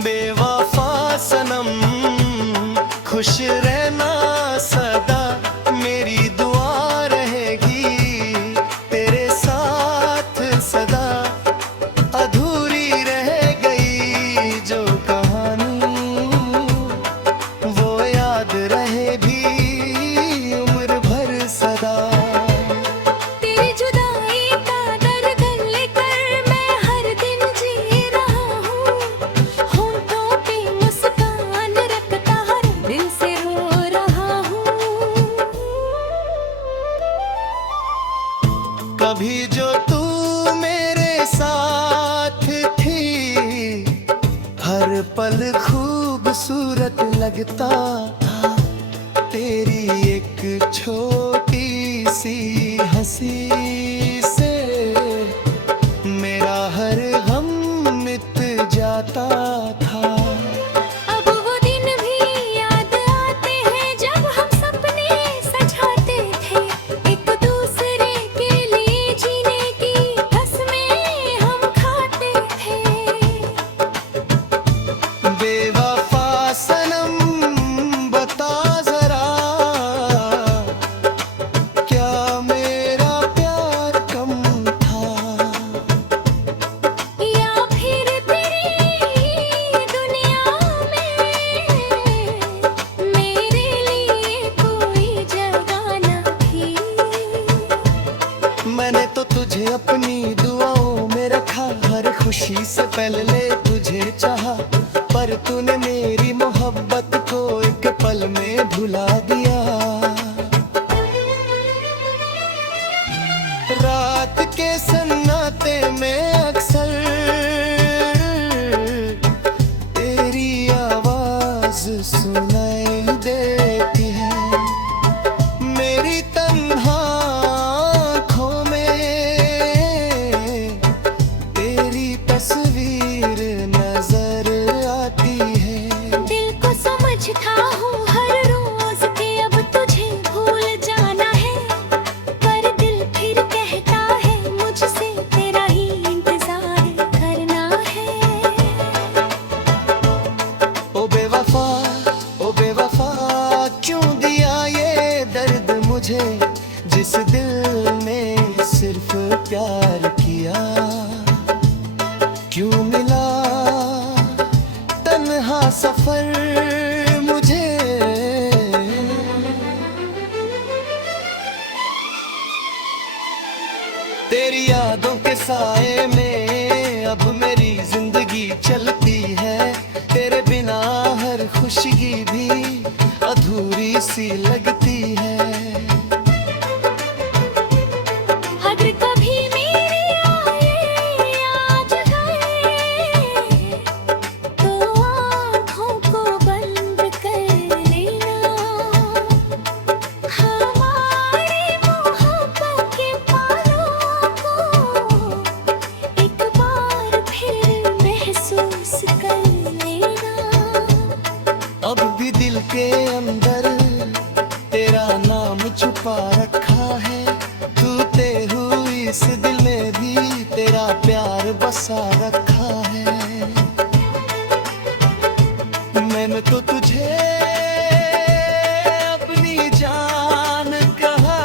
बेवफा सनम खुश रहना सदा, मेरी दुआ रहेगी तेरे साथ सदा। अधूरी रह गई जो कहानी, वो याद रहे भी उम्र भर सदा। तेरी जुदाई का दर्द लेकर मैं हर दिन जी रहा हूँ। होंठों पे मुस्कान रखता हर दिल से रो रहा हूँ। कभी जो तू मेरे साथ थी, हर पल खूबसूरत लगता था। तेरी एक छोटी सी हंसी से मेरा हर गम मिट जाता था। अब वो दिन भी याद आते हैं जब हम सपने सजाते थे, एक दूसरे के लिए जीने की कसमें हम खाते थे। बेवफा सनम बता जरा, क्या मेरा प्यार कम था, या फिर तेरी दुनिया में मेरे लिए कोई जगह न थी। मैंने तो तुझे अपनी दुआओं में रखा, हर खुशी से पहले तुझे चाहा, पर तूने मेरी मोहब्बत को एक पल में भुला दिया। रात के सन्नाटे में अक्सर तेरी आवाज सुनाई देती है। मेरी तन्हा आँखों में तेरी तस्वीर नजर आती है। दिल को समझता हूँ हर रोज के अब तुझे भूल जाना है, पर दिल फिर कहता है मुझसे तेरा ही इंतजार करना है। ओ बेवफा क्यों दिया ये दर्द मुझे, जिस दिल में प्यार किया, क्यों मिला तन्हा सफर मुझे। तेरी यादों के साए में अब मेरी जिंदगी चलती है, तेरे बिना हर खुशगी भी अधूरी सी लगती है। अगर कभी मेरे आए आज गए तो आँखों को बंद कर लेना, हमारी मोहब्बत के पालों को एक बार फिर महसूस कर लेना। अब भी दिल के अंदर तेरा नाम छुपा रखा है, टूटे हुई इस दिल में भी तेरा प्यार बसा रखा है। मैंने तो तुझे अपनी जान कहा।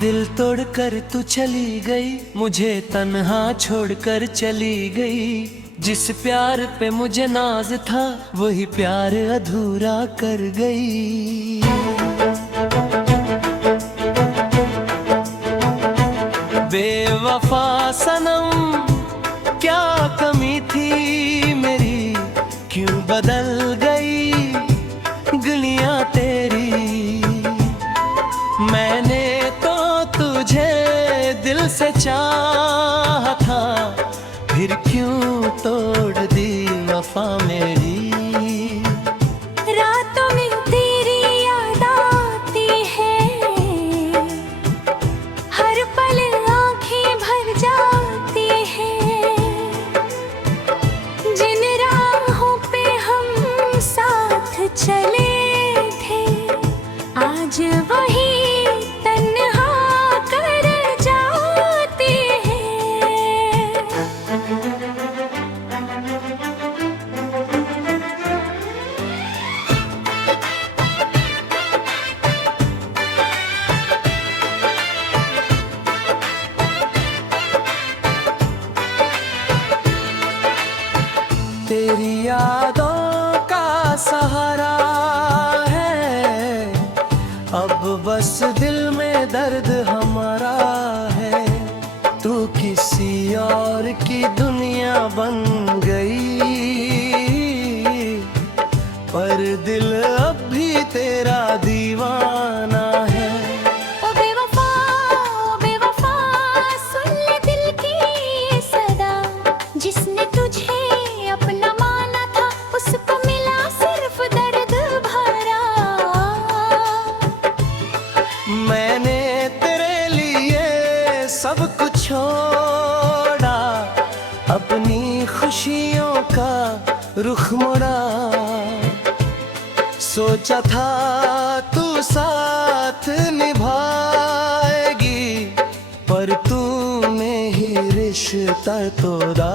दिल तोड़कर तू चली गई, मुझे तन्हा छोड़कर चली गई। जिस प्यार पे मुझे नाज था वही प्यार अधूरा कर गई। बेवफा सनम क्या कमी थी मेरी, क्यों बदल गई गलियां तेरी। मैंने तो तुझे दिल से चाहा था, फिर क्यों तोड़ दी वफा मेरी। रातों में तेरी याद आती है, हर पल आँखें भर जाती हैं। जिन राहों पे हम साथ चले थे आज वही तन्हा कर जाते हैं। तेरी यादों का सहारा है, अब बस दिल में दर्द हमारा है। तू किसी और की दुनिया बन गई, पर दिल अब भी तेरा दीवाना है। ओ बेवफा सुन ले दिल की ये सदा, जिसने तुझे अपना माना था उसको मिला सिर्फ दर्द भरा। मैंने तेरे लिए सब कुछ छोड़ा, अपनी खुशियों का रुख मोड़ा। सोचा था तू साथ निभाएगी, पर तूने ही रिश्ता तोड़ा।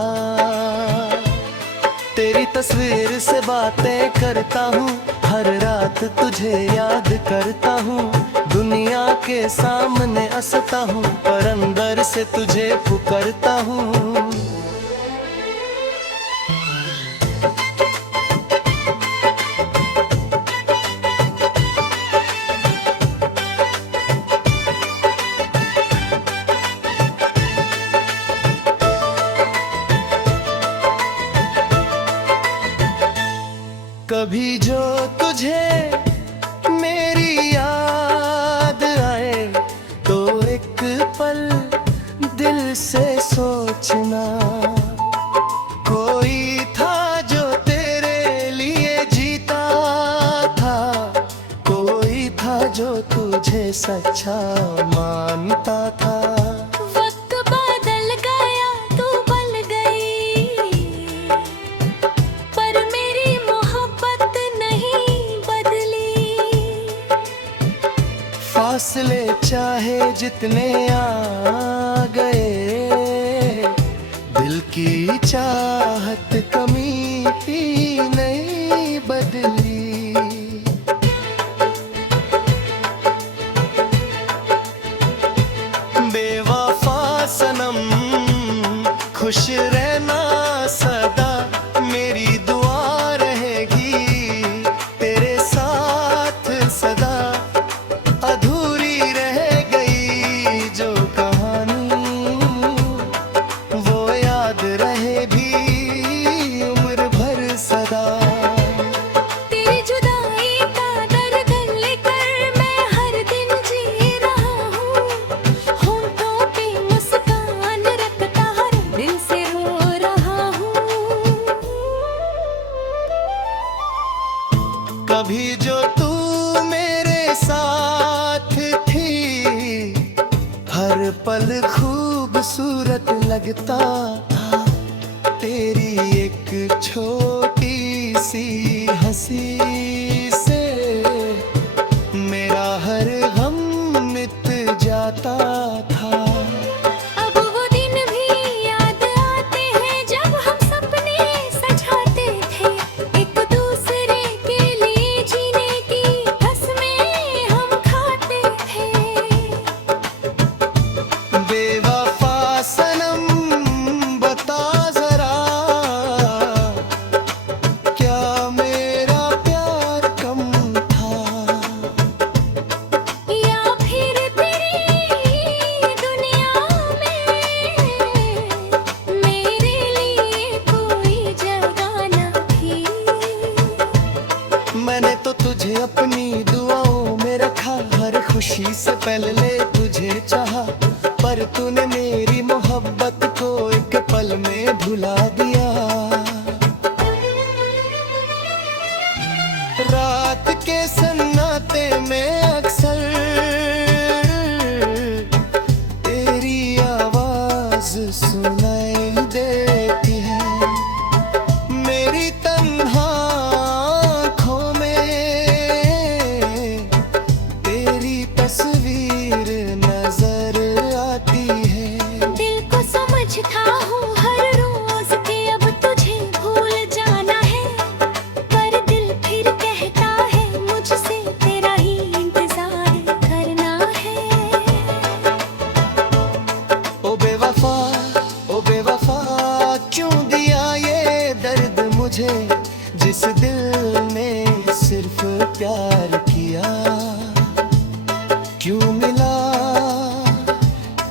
तेरी तस्वीर से बातें करता हूँ, हर रात तुझे याद करता हूँ। दुनिया के सामने हंसता हूँ, पर अंदर से तुझे पुकारता हूँ। कभी जो तुझे मेरी याद आए तो एक पल दिल से सोचना, कोई था जो तेरे लिए जीता था, कोई था जो तुझे सच्चा मानता था। वक्त बदल गया तू बल गई, पर मेरी मोहब्बत नहीं फासले चाहे जितने आ गए, दिल की चाहत कमी ही नहीं बदली। बेवफा सनम खुश रहना सदा, मेरी दुआ रहेगी तेरे साथ सदा। अधूरी रह गई जो कहानी, वो याद रहे भी उम्र भर सदा। तेरी जुदाई का दर्द लेकर मैं हर दिन जी रहा हूँ। होंठों पे मुस्कान रखता हर दिल से रो रहा हूँ। कभी जो तू मेरे साथ थी, हर पल खूबसूरत लगता था। तेरी एक छोटी सी हंसी से मेरा हर गम मिट जाता था। अब वो दिन भी याद आते हैं जब हम सपने सजाते थे। एक दूसरे के लिए जीने की कसमें हम खाते थे। बेवफा सनम बता जरा, क्या मेरा प्यार कम था, या फिर तेरी दुनिया में मेरे लिए कोई जगह न थी। मैंने तो तुझे अपनी दुआओं में रखा, हर खुशी से पहले तुझे चाहा। पर तूने मेरी मोहब्बत को एक पल में भुला दिया। रात के सन्नाटे में अक्सर तेरी आवाज सुनाई देती है। मेरी तन्हा आँखों में तेरी तस्वीर नजर आती है। दिल को समझता हूँ हर रोज के अब तुझे भूल जाना है। पर दिल फिर कहता है मुझसे तेरा ही इंतजार करना है। ओ बेवफा, ओ बेवफा, क्यों दिया ये दर्द मुझे, जिस दिल ने सिर्फ प्यार किया। क्यों मिला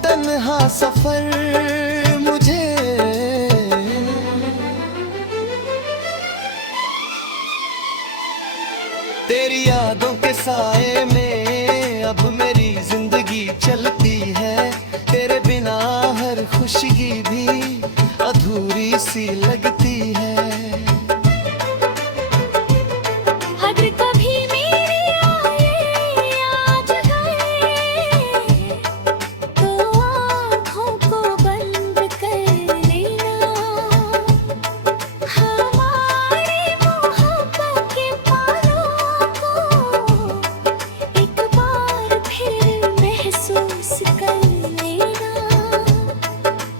तन्हा सफर मुझे। तेरी यादों के साए में अब मेरी जिंदगी चलती है। तेरे बिना हर खुशी भी अधूरी सी लगती है। अगर कभी मेरे आए आज गए तो आँखों को बंद कर लेना। हमारी मोहब्बत के पालों को एक बार फिर महसूस कर लेना।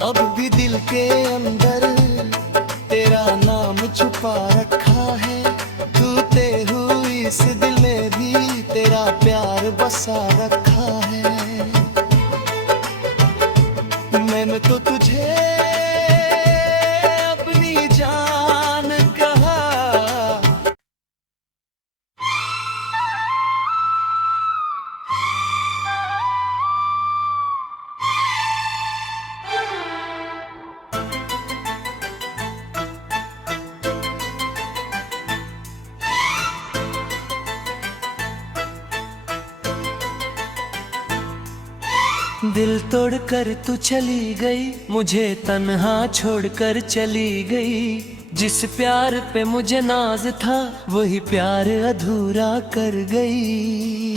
अब भी दिल के अंदर तेरा नाम छुपा रखा है। टूटे हुई इस दिल में भी तेरा प्यार बसा रखा है। मैंने तो तुझे अपनी जान कहा। दिल तोड़कर तू चली गई, मुझे तन्हा छोड़कर चली गई। जिस प्यार पे मुझे नाज था वही प्यार अधूरा कर गई।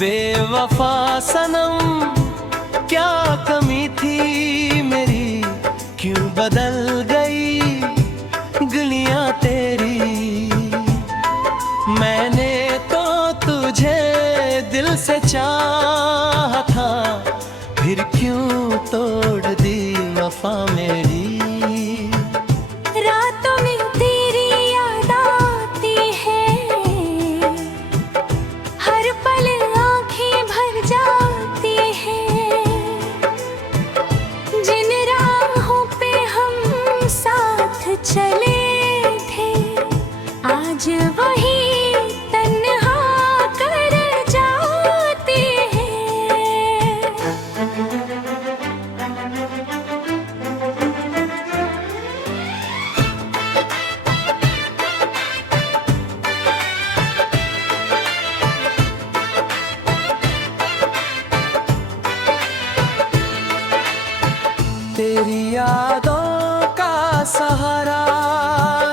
बेवफा सनम क्या कमी थी मेरी, क्यों बदल गई गलियां तेरी। से चाहा था, फिर क्यों तोड़ दी वफा मेरी। रातों में तेरी याद आती है, हर पल आंखें भर जाती हैं। जिन राहों पे हम साथ चले थे, आज वही तन्हा कर जाते हैं। तेरी यादों का सहारा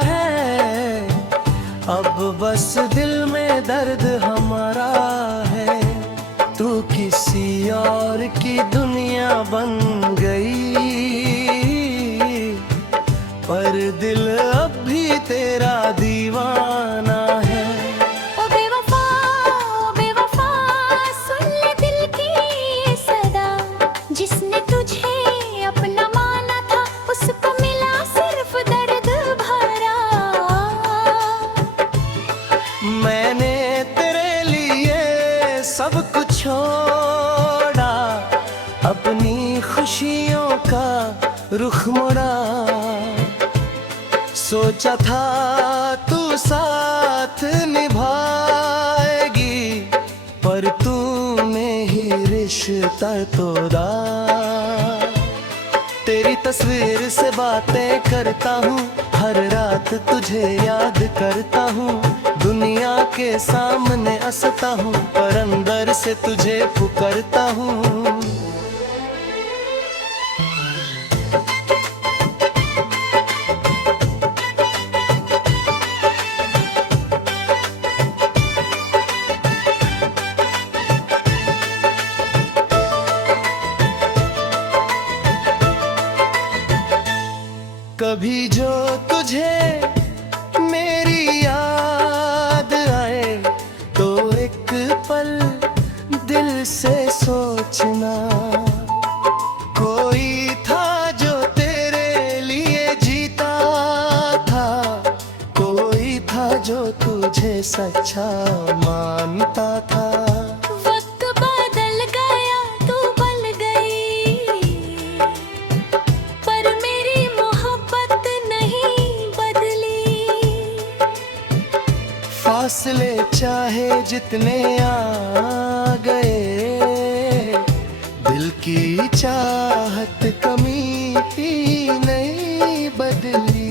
है, अब बस दिल में दर्द हमारा है। तू किसी और की दुनिया बन गई, पर दिल अब भी तेरा दीवाना है। ओ बेवफा, सुन ले दिल की ये सदा। जिसने तुझे अपना माना था, उसको मिला सिर्फ दर्द भरा। मैंने तेरे लिए सब कुछ छोड़ा, अपनी खुशियों का रुख मोड़ा। सोचा था तू साथ निभाएगी, पर तूने ही रिश्ता तोड़ा। तेरी तस्वीर से बातें करता हूँ, हर रात तुझे याद करता हूँ। दुनिया के सामने हंसता हूँ, पर अंदर से तुझे पुकारता हूँ। कभी जो तुझे मेरी याद आए, तो एक पल दिल से सोचना। कोई था जो तेरे लिए जीता था, कोई था जो तुझे सच्चा मानता था। वक्त बदल गया, तू बल गई, पर मेरी मोहब्बत नहीं बदली। फासले चाहे जितने आ गए, दिल की चाहत कमी ही नहीं बदली।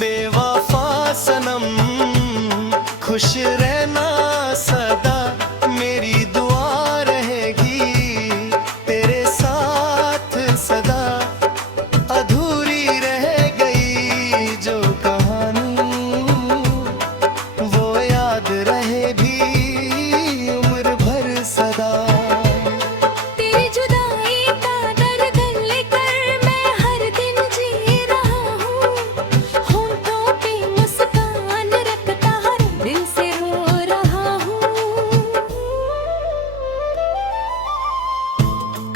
बेवफा सनम, खुश रहना सदा, मेरी दुआ रहेगी तेरे साथ सदा। अधूरी रह गई जो कहानी, वो याद रहे भी उम्र भर सदा। तेरी जुदाई का दर्द लेकर मैं हर दिन जी रहा हूँ। होंठों पे मुस्कान रखता हर दिल से रो रहा हूँ।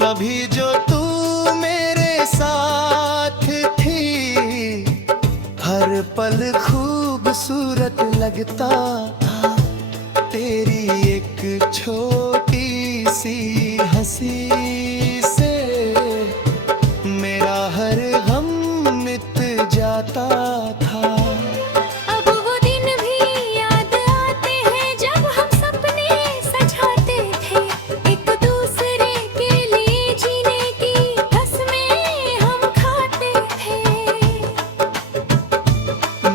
कभी जो तू मेरे साथ थी, हर पल खूबसूरत लगता था। तेरी एक छोटी सी हंसी से मेरा हर गम मिट जाता था। अब वो दिन भी याद आते हैं, जब हम सपने सजाते थे। एक दूसरे के लिए जीने की कसमें हम खाते थे।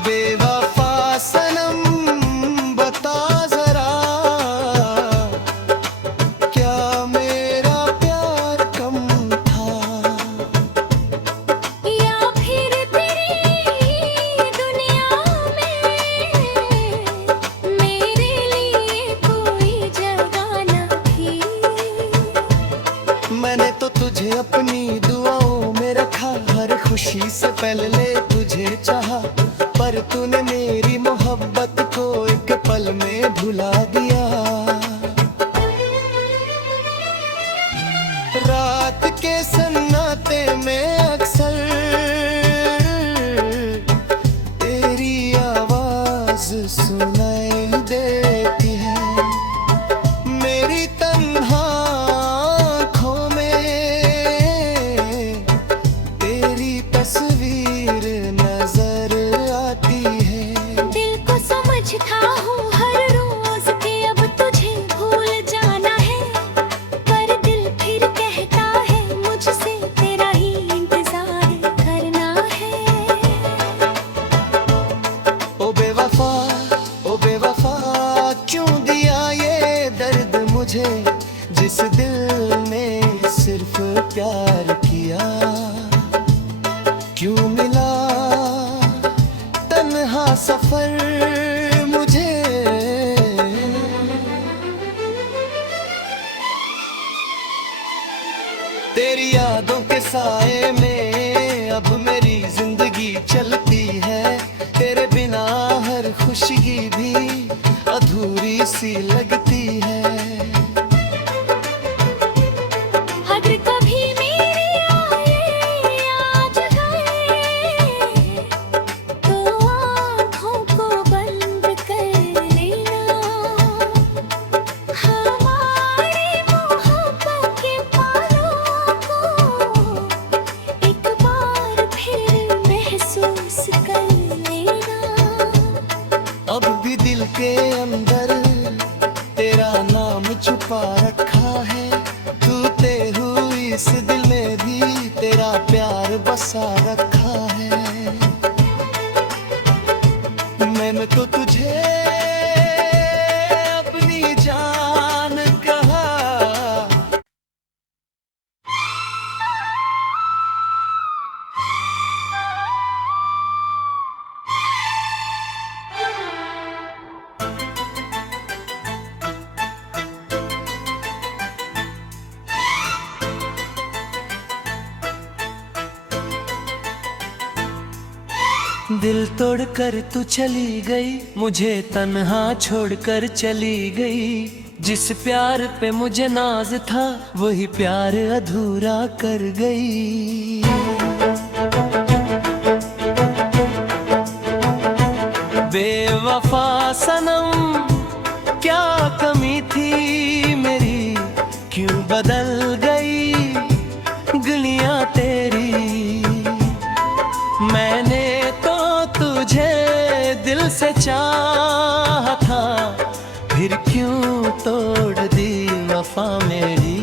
बेवफा सनम, बता जरा, क्या मेरा प्यार कम था, या फिर तेरी दुनिया में मेरे लिए कोई जगह न थी। मैंने तो तुझे अपनी दुआओं में रखा, हर खुशी से पहले तुझे चाहा, पर तूने मेरी दिल ने सिर्फ प्यार किया, क्यों मिला तन्हा सफर मुझे। तेरी यादों के साए में अब मेरी जिंदगी चलती है, तेरे बिना हर खुशी भी अधूरी सी लगती है। अगर कभी मेरे आए आज गए तो आँखों को बंद कर लेना, हमारी मोहब्बत के पालों को एक बार फिर महसूस कर लेना। अब भी दिल के अंदर तेरा नाम छुपा रखा है, टूटे हुई इस दिल में भी तेरा प्यार बसा रखा है। मैंने तो तुझे अपनी जान कहा। दिल तोड़कर तू चली गई, मुझे तन्हा छोड़कर चली गई। जिस प्यार पे मुझे नाज था वही प्यार अधूरा कर गई। बेवफा सनम क्या कमी थी मेरी, क्यों बदल गई गलियां तेरी। मैंने तुझे दिल से चाहा था, फिर क्यों तोड़ दी वफा मेरी।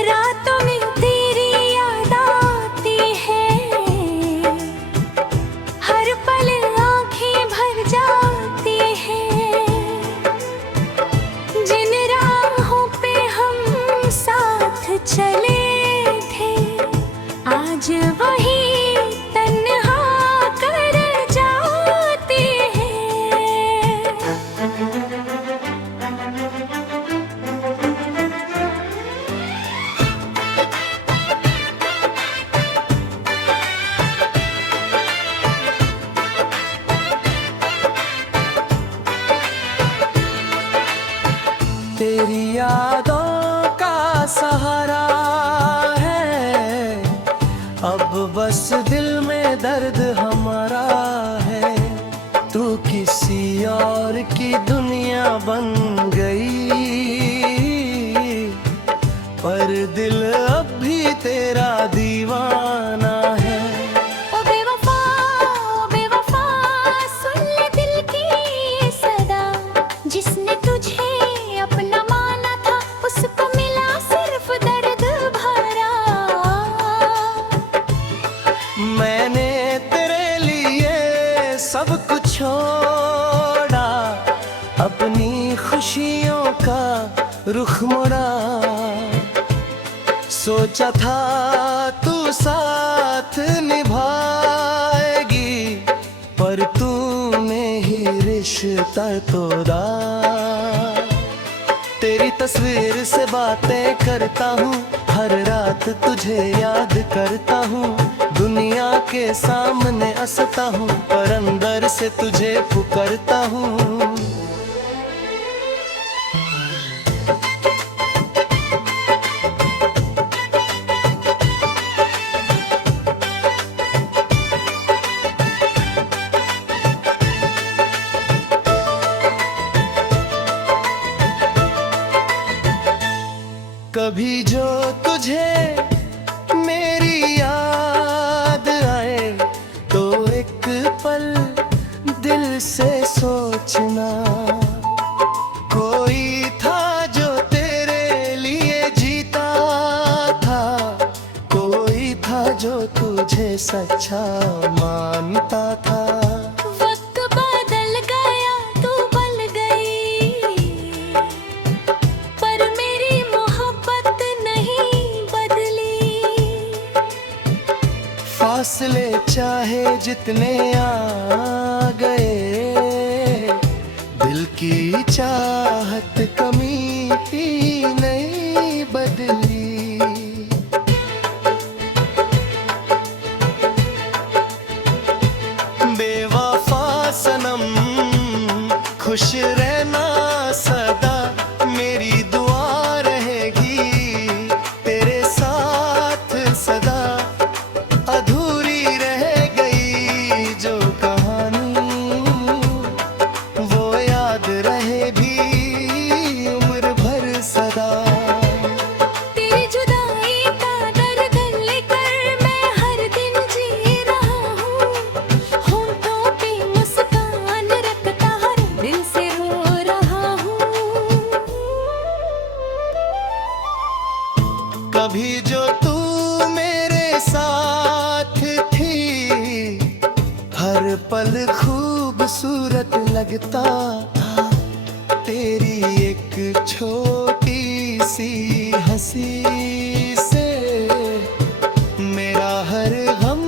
रातों में तेरी याद आती है, हर पल आँखें भर जाती हैं। जिन राहों पे हम साथ चले थे आज वही तन्हा कर जाते हैं। तेरी यादों का सहारा है, अब बस दिल में दर्द हमारा है। तू किसी और की दुनिया बन गई, पर दिल अब भी तेरा दीवाना है। ओ बेवफा सुन ले दिल की ये सदा, जिसने तुझे अपना माना था उसको मिला सिर्फ दर्द भरा। मैंने तेरे लिए सब कुछ छोड़ा, अपनी खुशियों का रुख मोड़ा। सोचा था तू साथ निभाएगी, पर तूने ही रिश्ता तोड़ा। तेरी तस्वीर से बातें करता हूँ, हर रात तुझे याद करता हूँ। दुनिया के सामने हंसता हूँ, पर अंदर से तुझे पुकारता हूँ। कभी जो तुझे मेरी याद आए तो एक पल दिल से सोचना, कोई था जो तेरे लिए जीता था, कोई था जो तुझे सच्चा मानता था। वक्त बदल गया तू बल गई, पर मेरी फासले चाहे जितने आ गए, दिल की चाहत कमी ही नहीं बदली। बेवफा सनम खुश रहना सदा, मेरी दुआ रहेगी तेरे साथ सदा। अधूरी रह गई जो कहानी, वो याद रहे भी उम्र भर सदा। तेरी जुदाई का दर्द लेकर मैं हर दिन जी रहा हूँ। होंठों पे मुस्कान रखता हर दिल से रो रहा हूँ। कभी जो तू मेरे साथ थी, हर पल खूबसूरत लगता था। तेरी एक छोटी सी हंसी से मेरा हर गम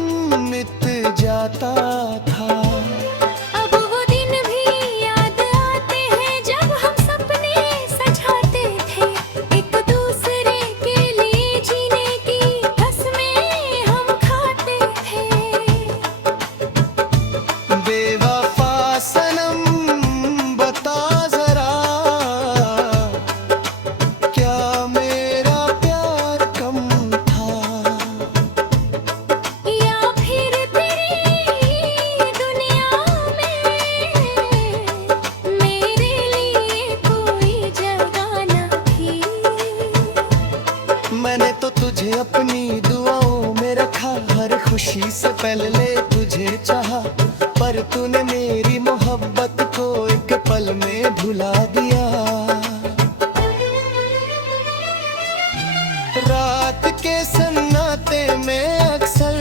मिट जाता था। अब वो दिन भी याद आते हैं जब हम सपने सजाते थे। एक दूसरे के लिए जीने की कसमें हम खाते थे। बेवफा सनम बता जरा, क्या मेरा प्यार कम था, या फिर तेरी दुनिया में मेरे लिए कोई जगह न थी। मैंने तो तुझे अपनी दुआओं में रखा, हर खुशी से पहले तुझे चाहा, पर तूने मेरी मोहब्बत को एक पल में भुला दिया। रात के सन्नाटे में अक्सर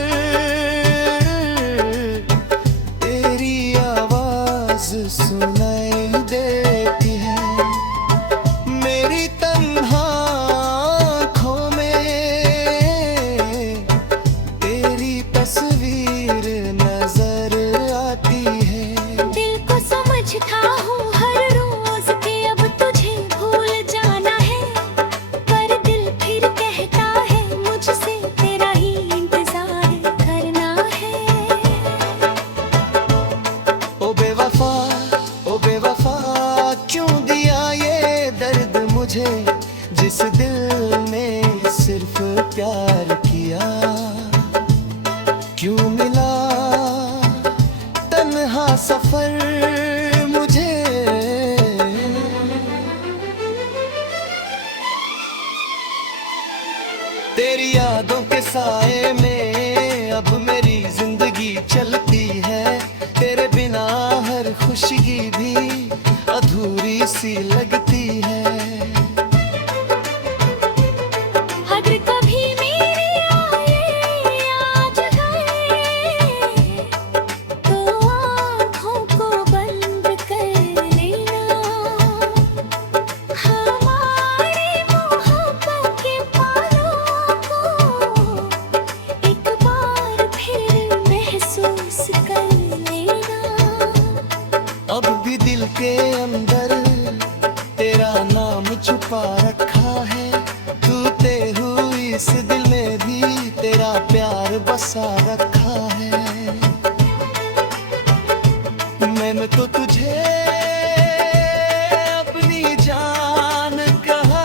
तेरी आवाज सुनाई देती है। मेरी तन्हा आँखों में तेरी तस्वीर नजर आती है। दिल को समझता हूँ हर रोज के अब तुझे भूल जाना है, पर दिल फिर कहता है मुझसे तेरा ही इंतजार करना है। ओ बेवफा, ओ बेवफा, क्यों दिया ये दर्द मुझे, जिस दिल ने सिर्फ प्यार किया। क्यों मिला तन्हा सफर मुझे। तेरी यादों के साए में अब मेरी जिंदगी चलती है। तेरे बिना हर खुशी भी अधूरी सी लगती है। अगर कभी मेरे आए आज गए, तो आँखों को बंद कर लेना। हमारी मोहब्बत के पालों को एक बार फिर महसूस कर लेना। अब भी दिल के अंदर तेरा नाम छुपा रखा है। टूटे हुई इस दिल में भी तेरा प्यार बसा रखा है। मैंने तो तुझे अपनी जान कहा।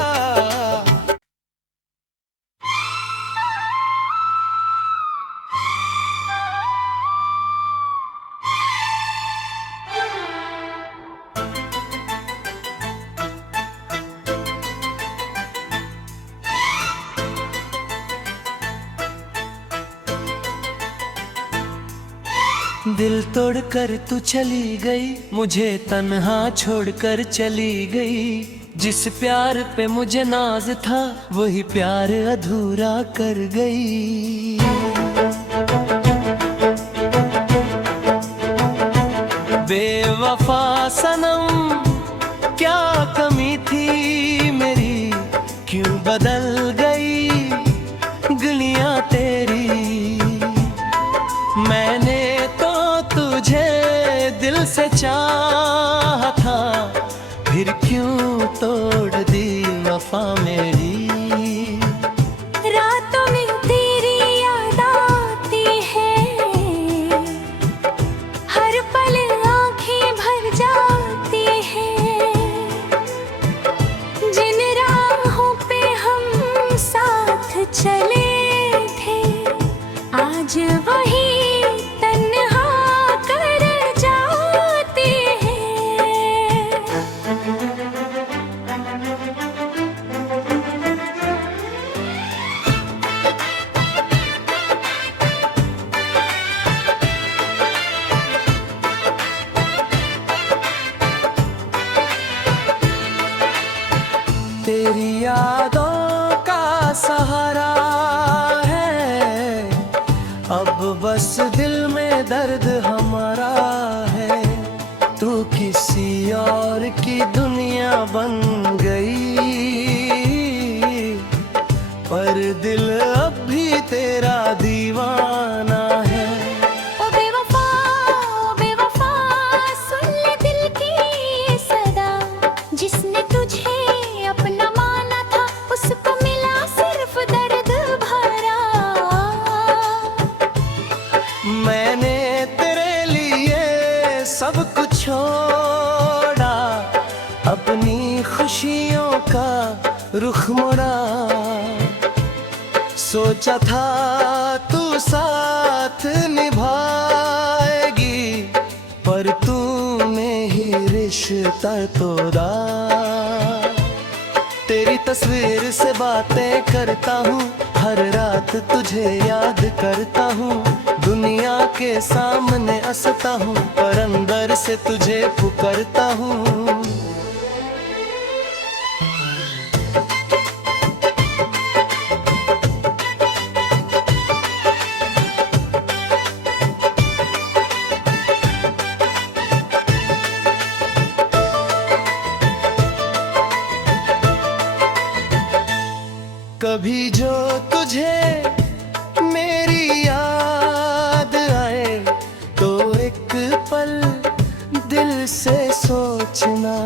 दिल तोड़कर तू चली गई, मुझे तन्हा छोड़कर चली गई। जिस प्यार पे मुझे नाज था, वही प्यार अधूरा कर गई। बेवफा सनम, क्या कमी थी मेरी, क्यों बदल गई गलियां तेरी। से चाहा था, फिर क्यों तोड़ दी वफा मेरी। रातों में तेरी याद आती है, हर पल आंखें भर जाती हैं। जिन राहों पे हम साथ चले थे, आज वही तन्हा कर जाते हैं। तेरी यादों का सहारा है, अब बस दिल में दर्द हमारा है। तू किसी और की दुनिया बन गई, पर दिल अब भी तेरा दीवाना है। ओ बेवफा, सुन ले दिल की ये सदा। जिसने तुझे अपना माना था, उसको मिला सिर्फ दर्द भरा। मैंने तेरे लिए सब कुछ छोड़ा, अपनी खुशियों का रुख मोड़ा। सोचा था तू साथ निभाएगी, पर तूने ही रिश्ता तोड़ा। तेरी तस्वीर से बातें करता हूँ, हर रात तुझे याद करता हूँ। दुनिया के सामने हंसता हूँ, पर अंदर से तुझे पुकारता हूँ। कभी जो तुझे मेरी याद आए, तो एक पल दिल से सोचना।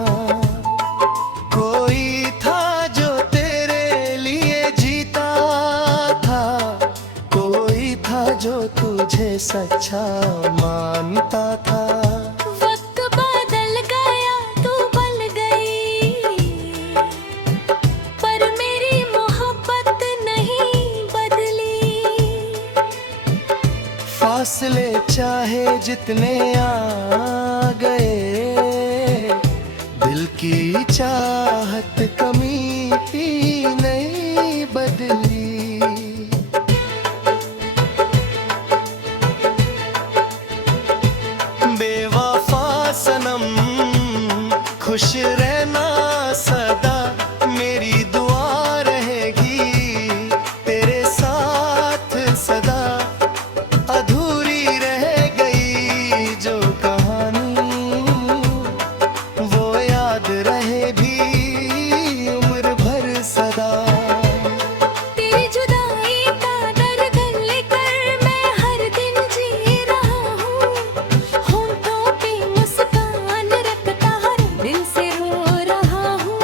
कोई था जो तेरे लिए जीता था, कोई था जो तुझे सच्चा मानता था। वक्त बदल गया, तू बल गई, पर मेरी मोहब्बत नहीं बदली। फासले चाहे जितने आ गए, दिल की चाहत कमी ही नहीं बदली। बेवफा सनम, खुश रहना सदा, मेरी दुआ रहेगी तेरे साथ सदा। अधूरी रह गई जो कहानी, वो याद रहे भी उम्र भर सदा। तेरी जुदाई का दर्द लेकर मैं हर दिन जी रहा हूँ। होंठों पे मुस्कान रखता हर दिल से रो रहा हूँ।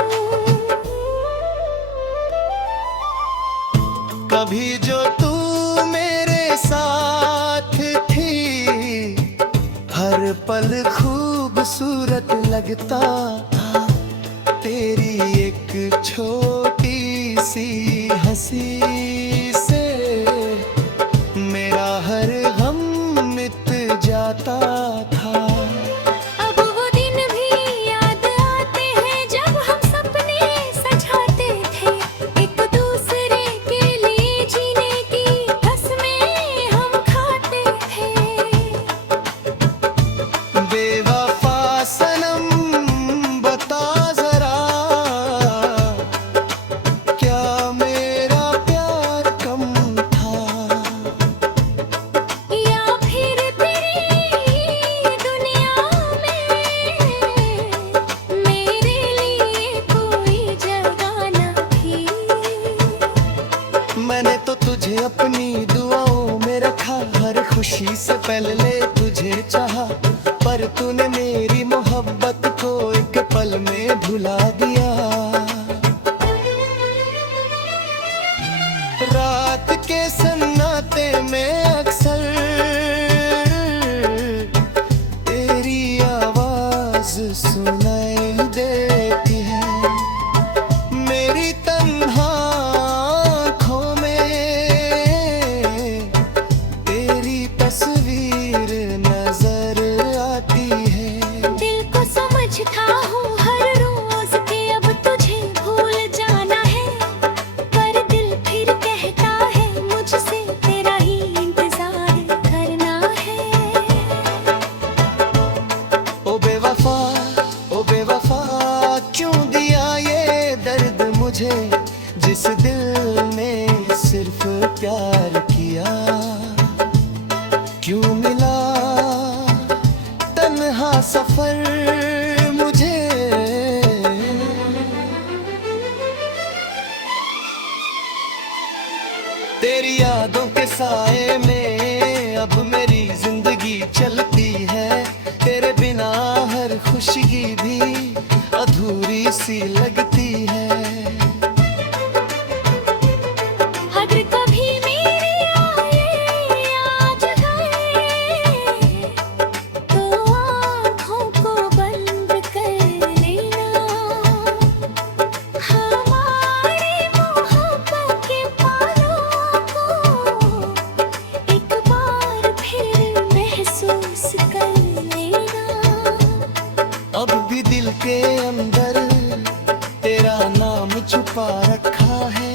कभी जो तू मेरे साथ थी, हर पल खूबसूरत लगता था। तेरी एक छोटी सी हंसी से मेरा हर गम मिट जाता था। अब वो दिन भी याद आते हैं, जब हम सपने सजाते थे। एक दूसरे के लिए जीने की कसमें हम खाते थे। बेवफा सनम, बता जरा, क्या मेरा प्यार कम था, या फिर तेरी दुनिया में मेरे लिए कोई जगह न थी। मैंने तो तुझे अपनी दुआओं में रखा, हर खुशी से पहले तुझे चाहा, पर तूने मेरी दिल में सिर्फ प्यार किया, क्यों मिला तन्हा सफर मुझे। तेरी यादों के साए में अब मेरी जिंदगी चलती है, तेरे बिना हर खुशी भी अधूरी सी लगती है। अगर कभी मेरे आए आज गए तो आँखों को बंद कर लेना, हमारी मोहब्बत के पालों को एक बार फिर महसूस कर लेना। अब भी दिल के अंदर तेरा नाम छुपा रखा है,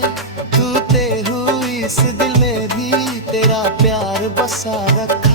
टूटे हुई इस दिल में भी तेरा प्यार बसा रखा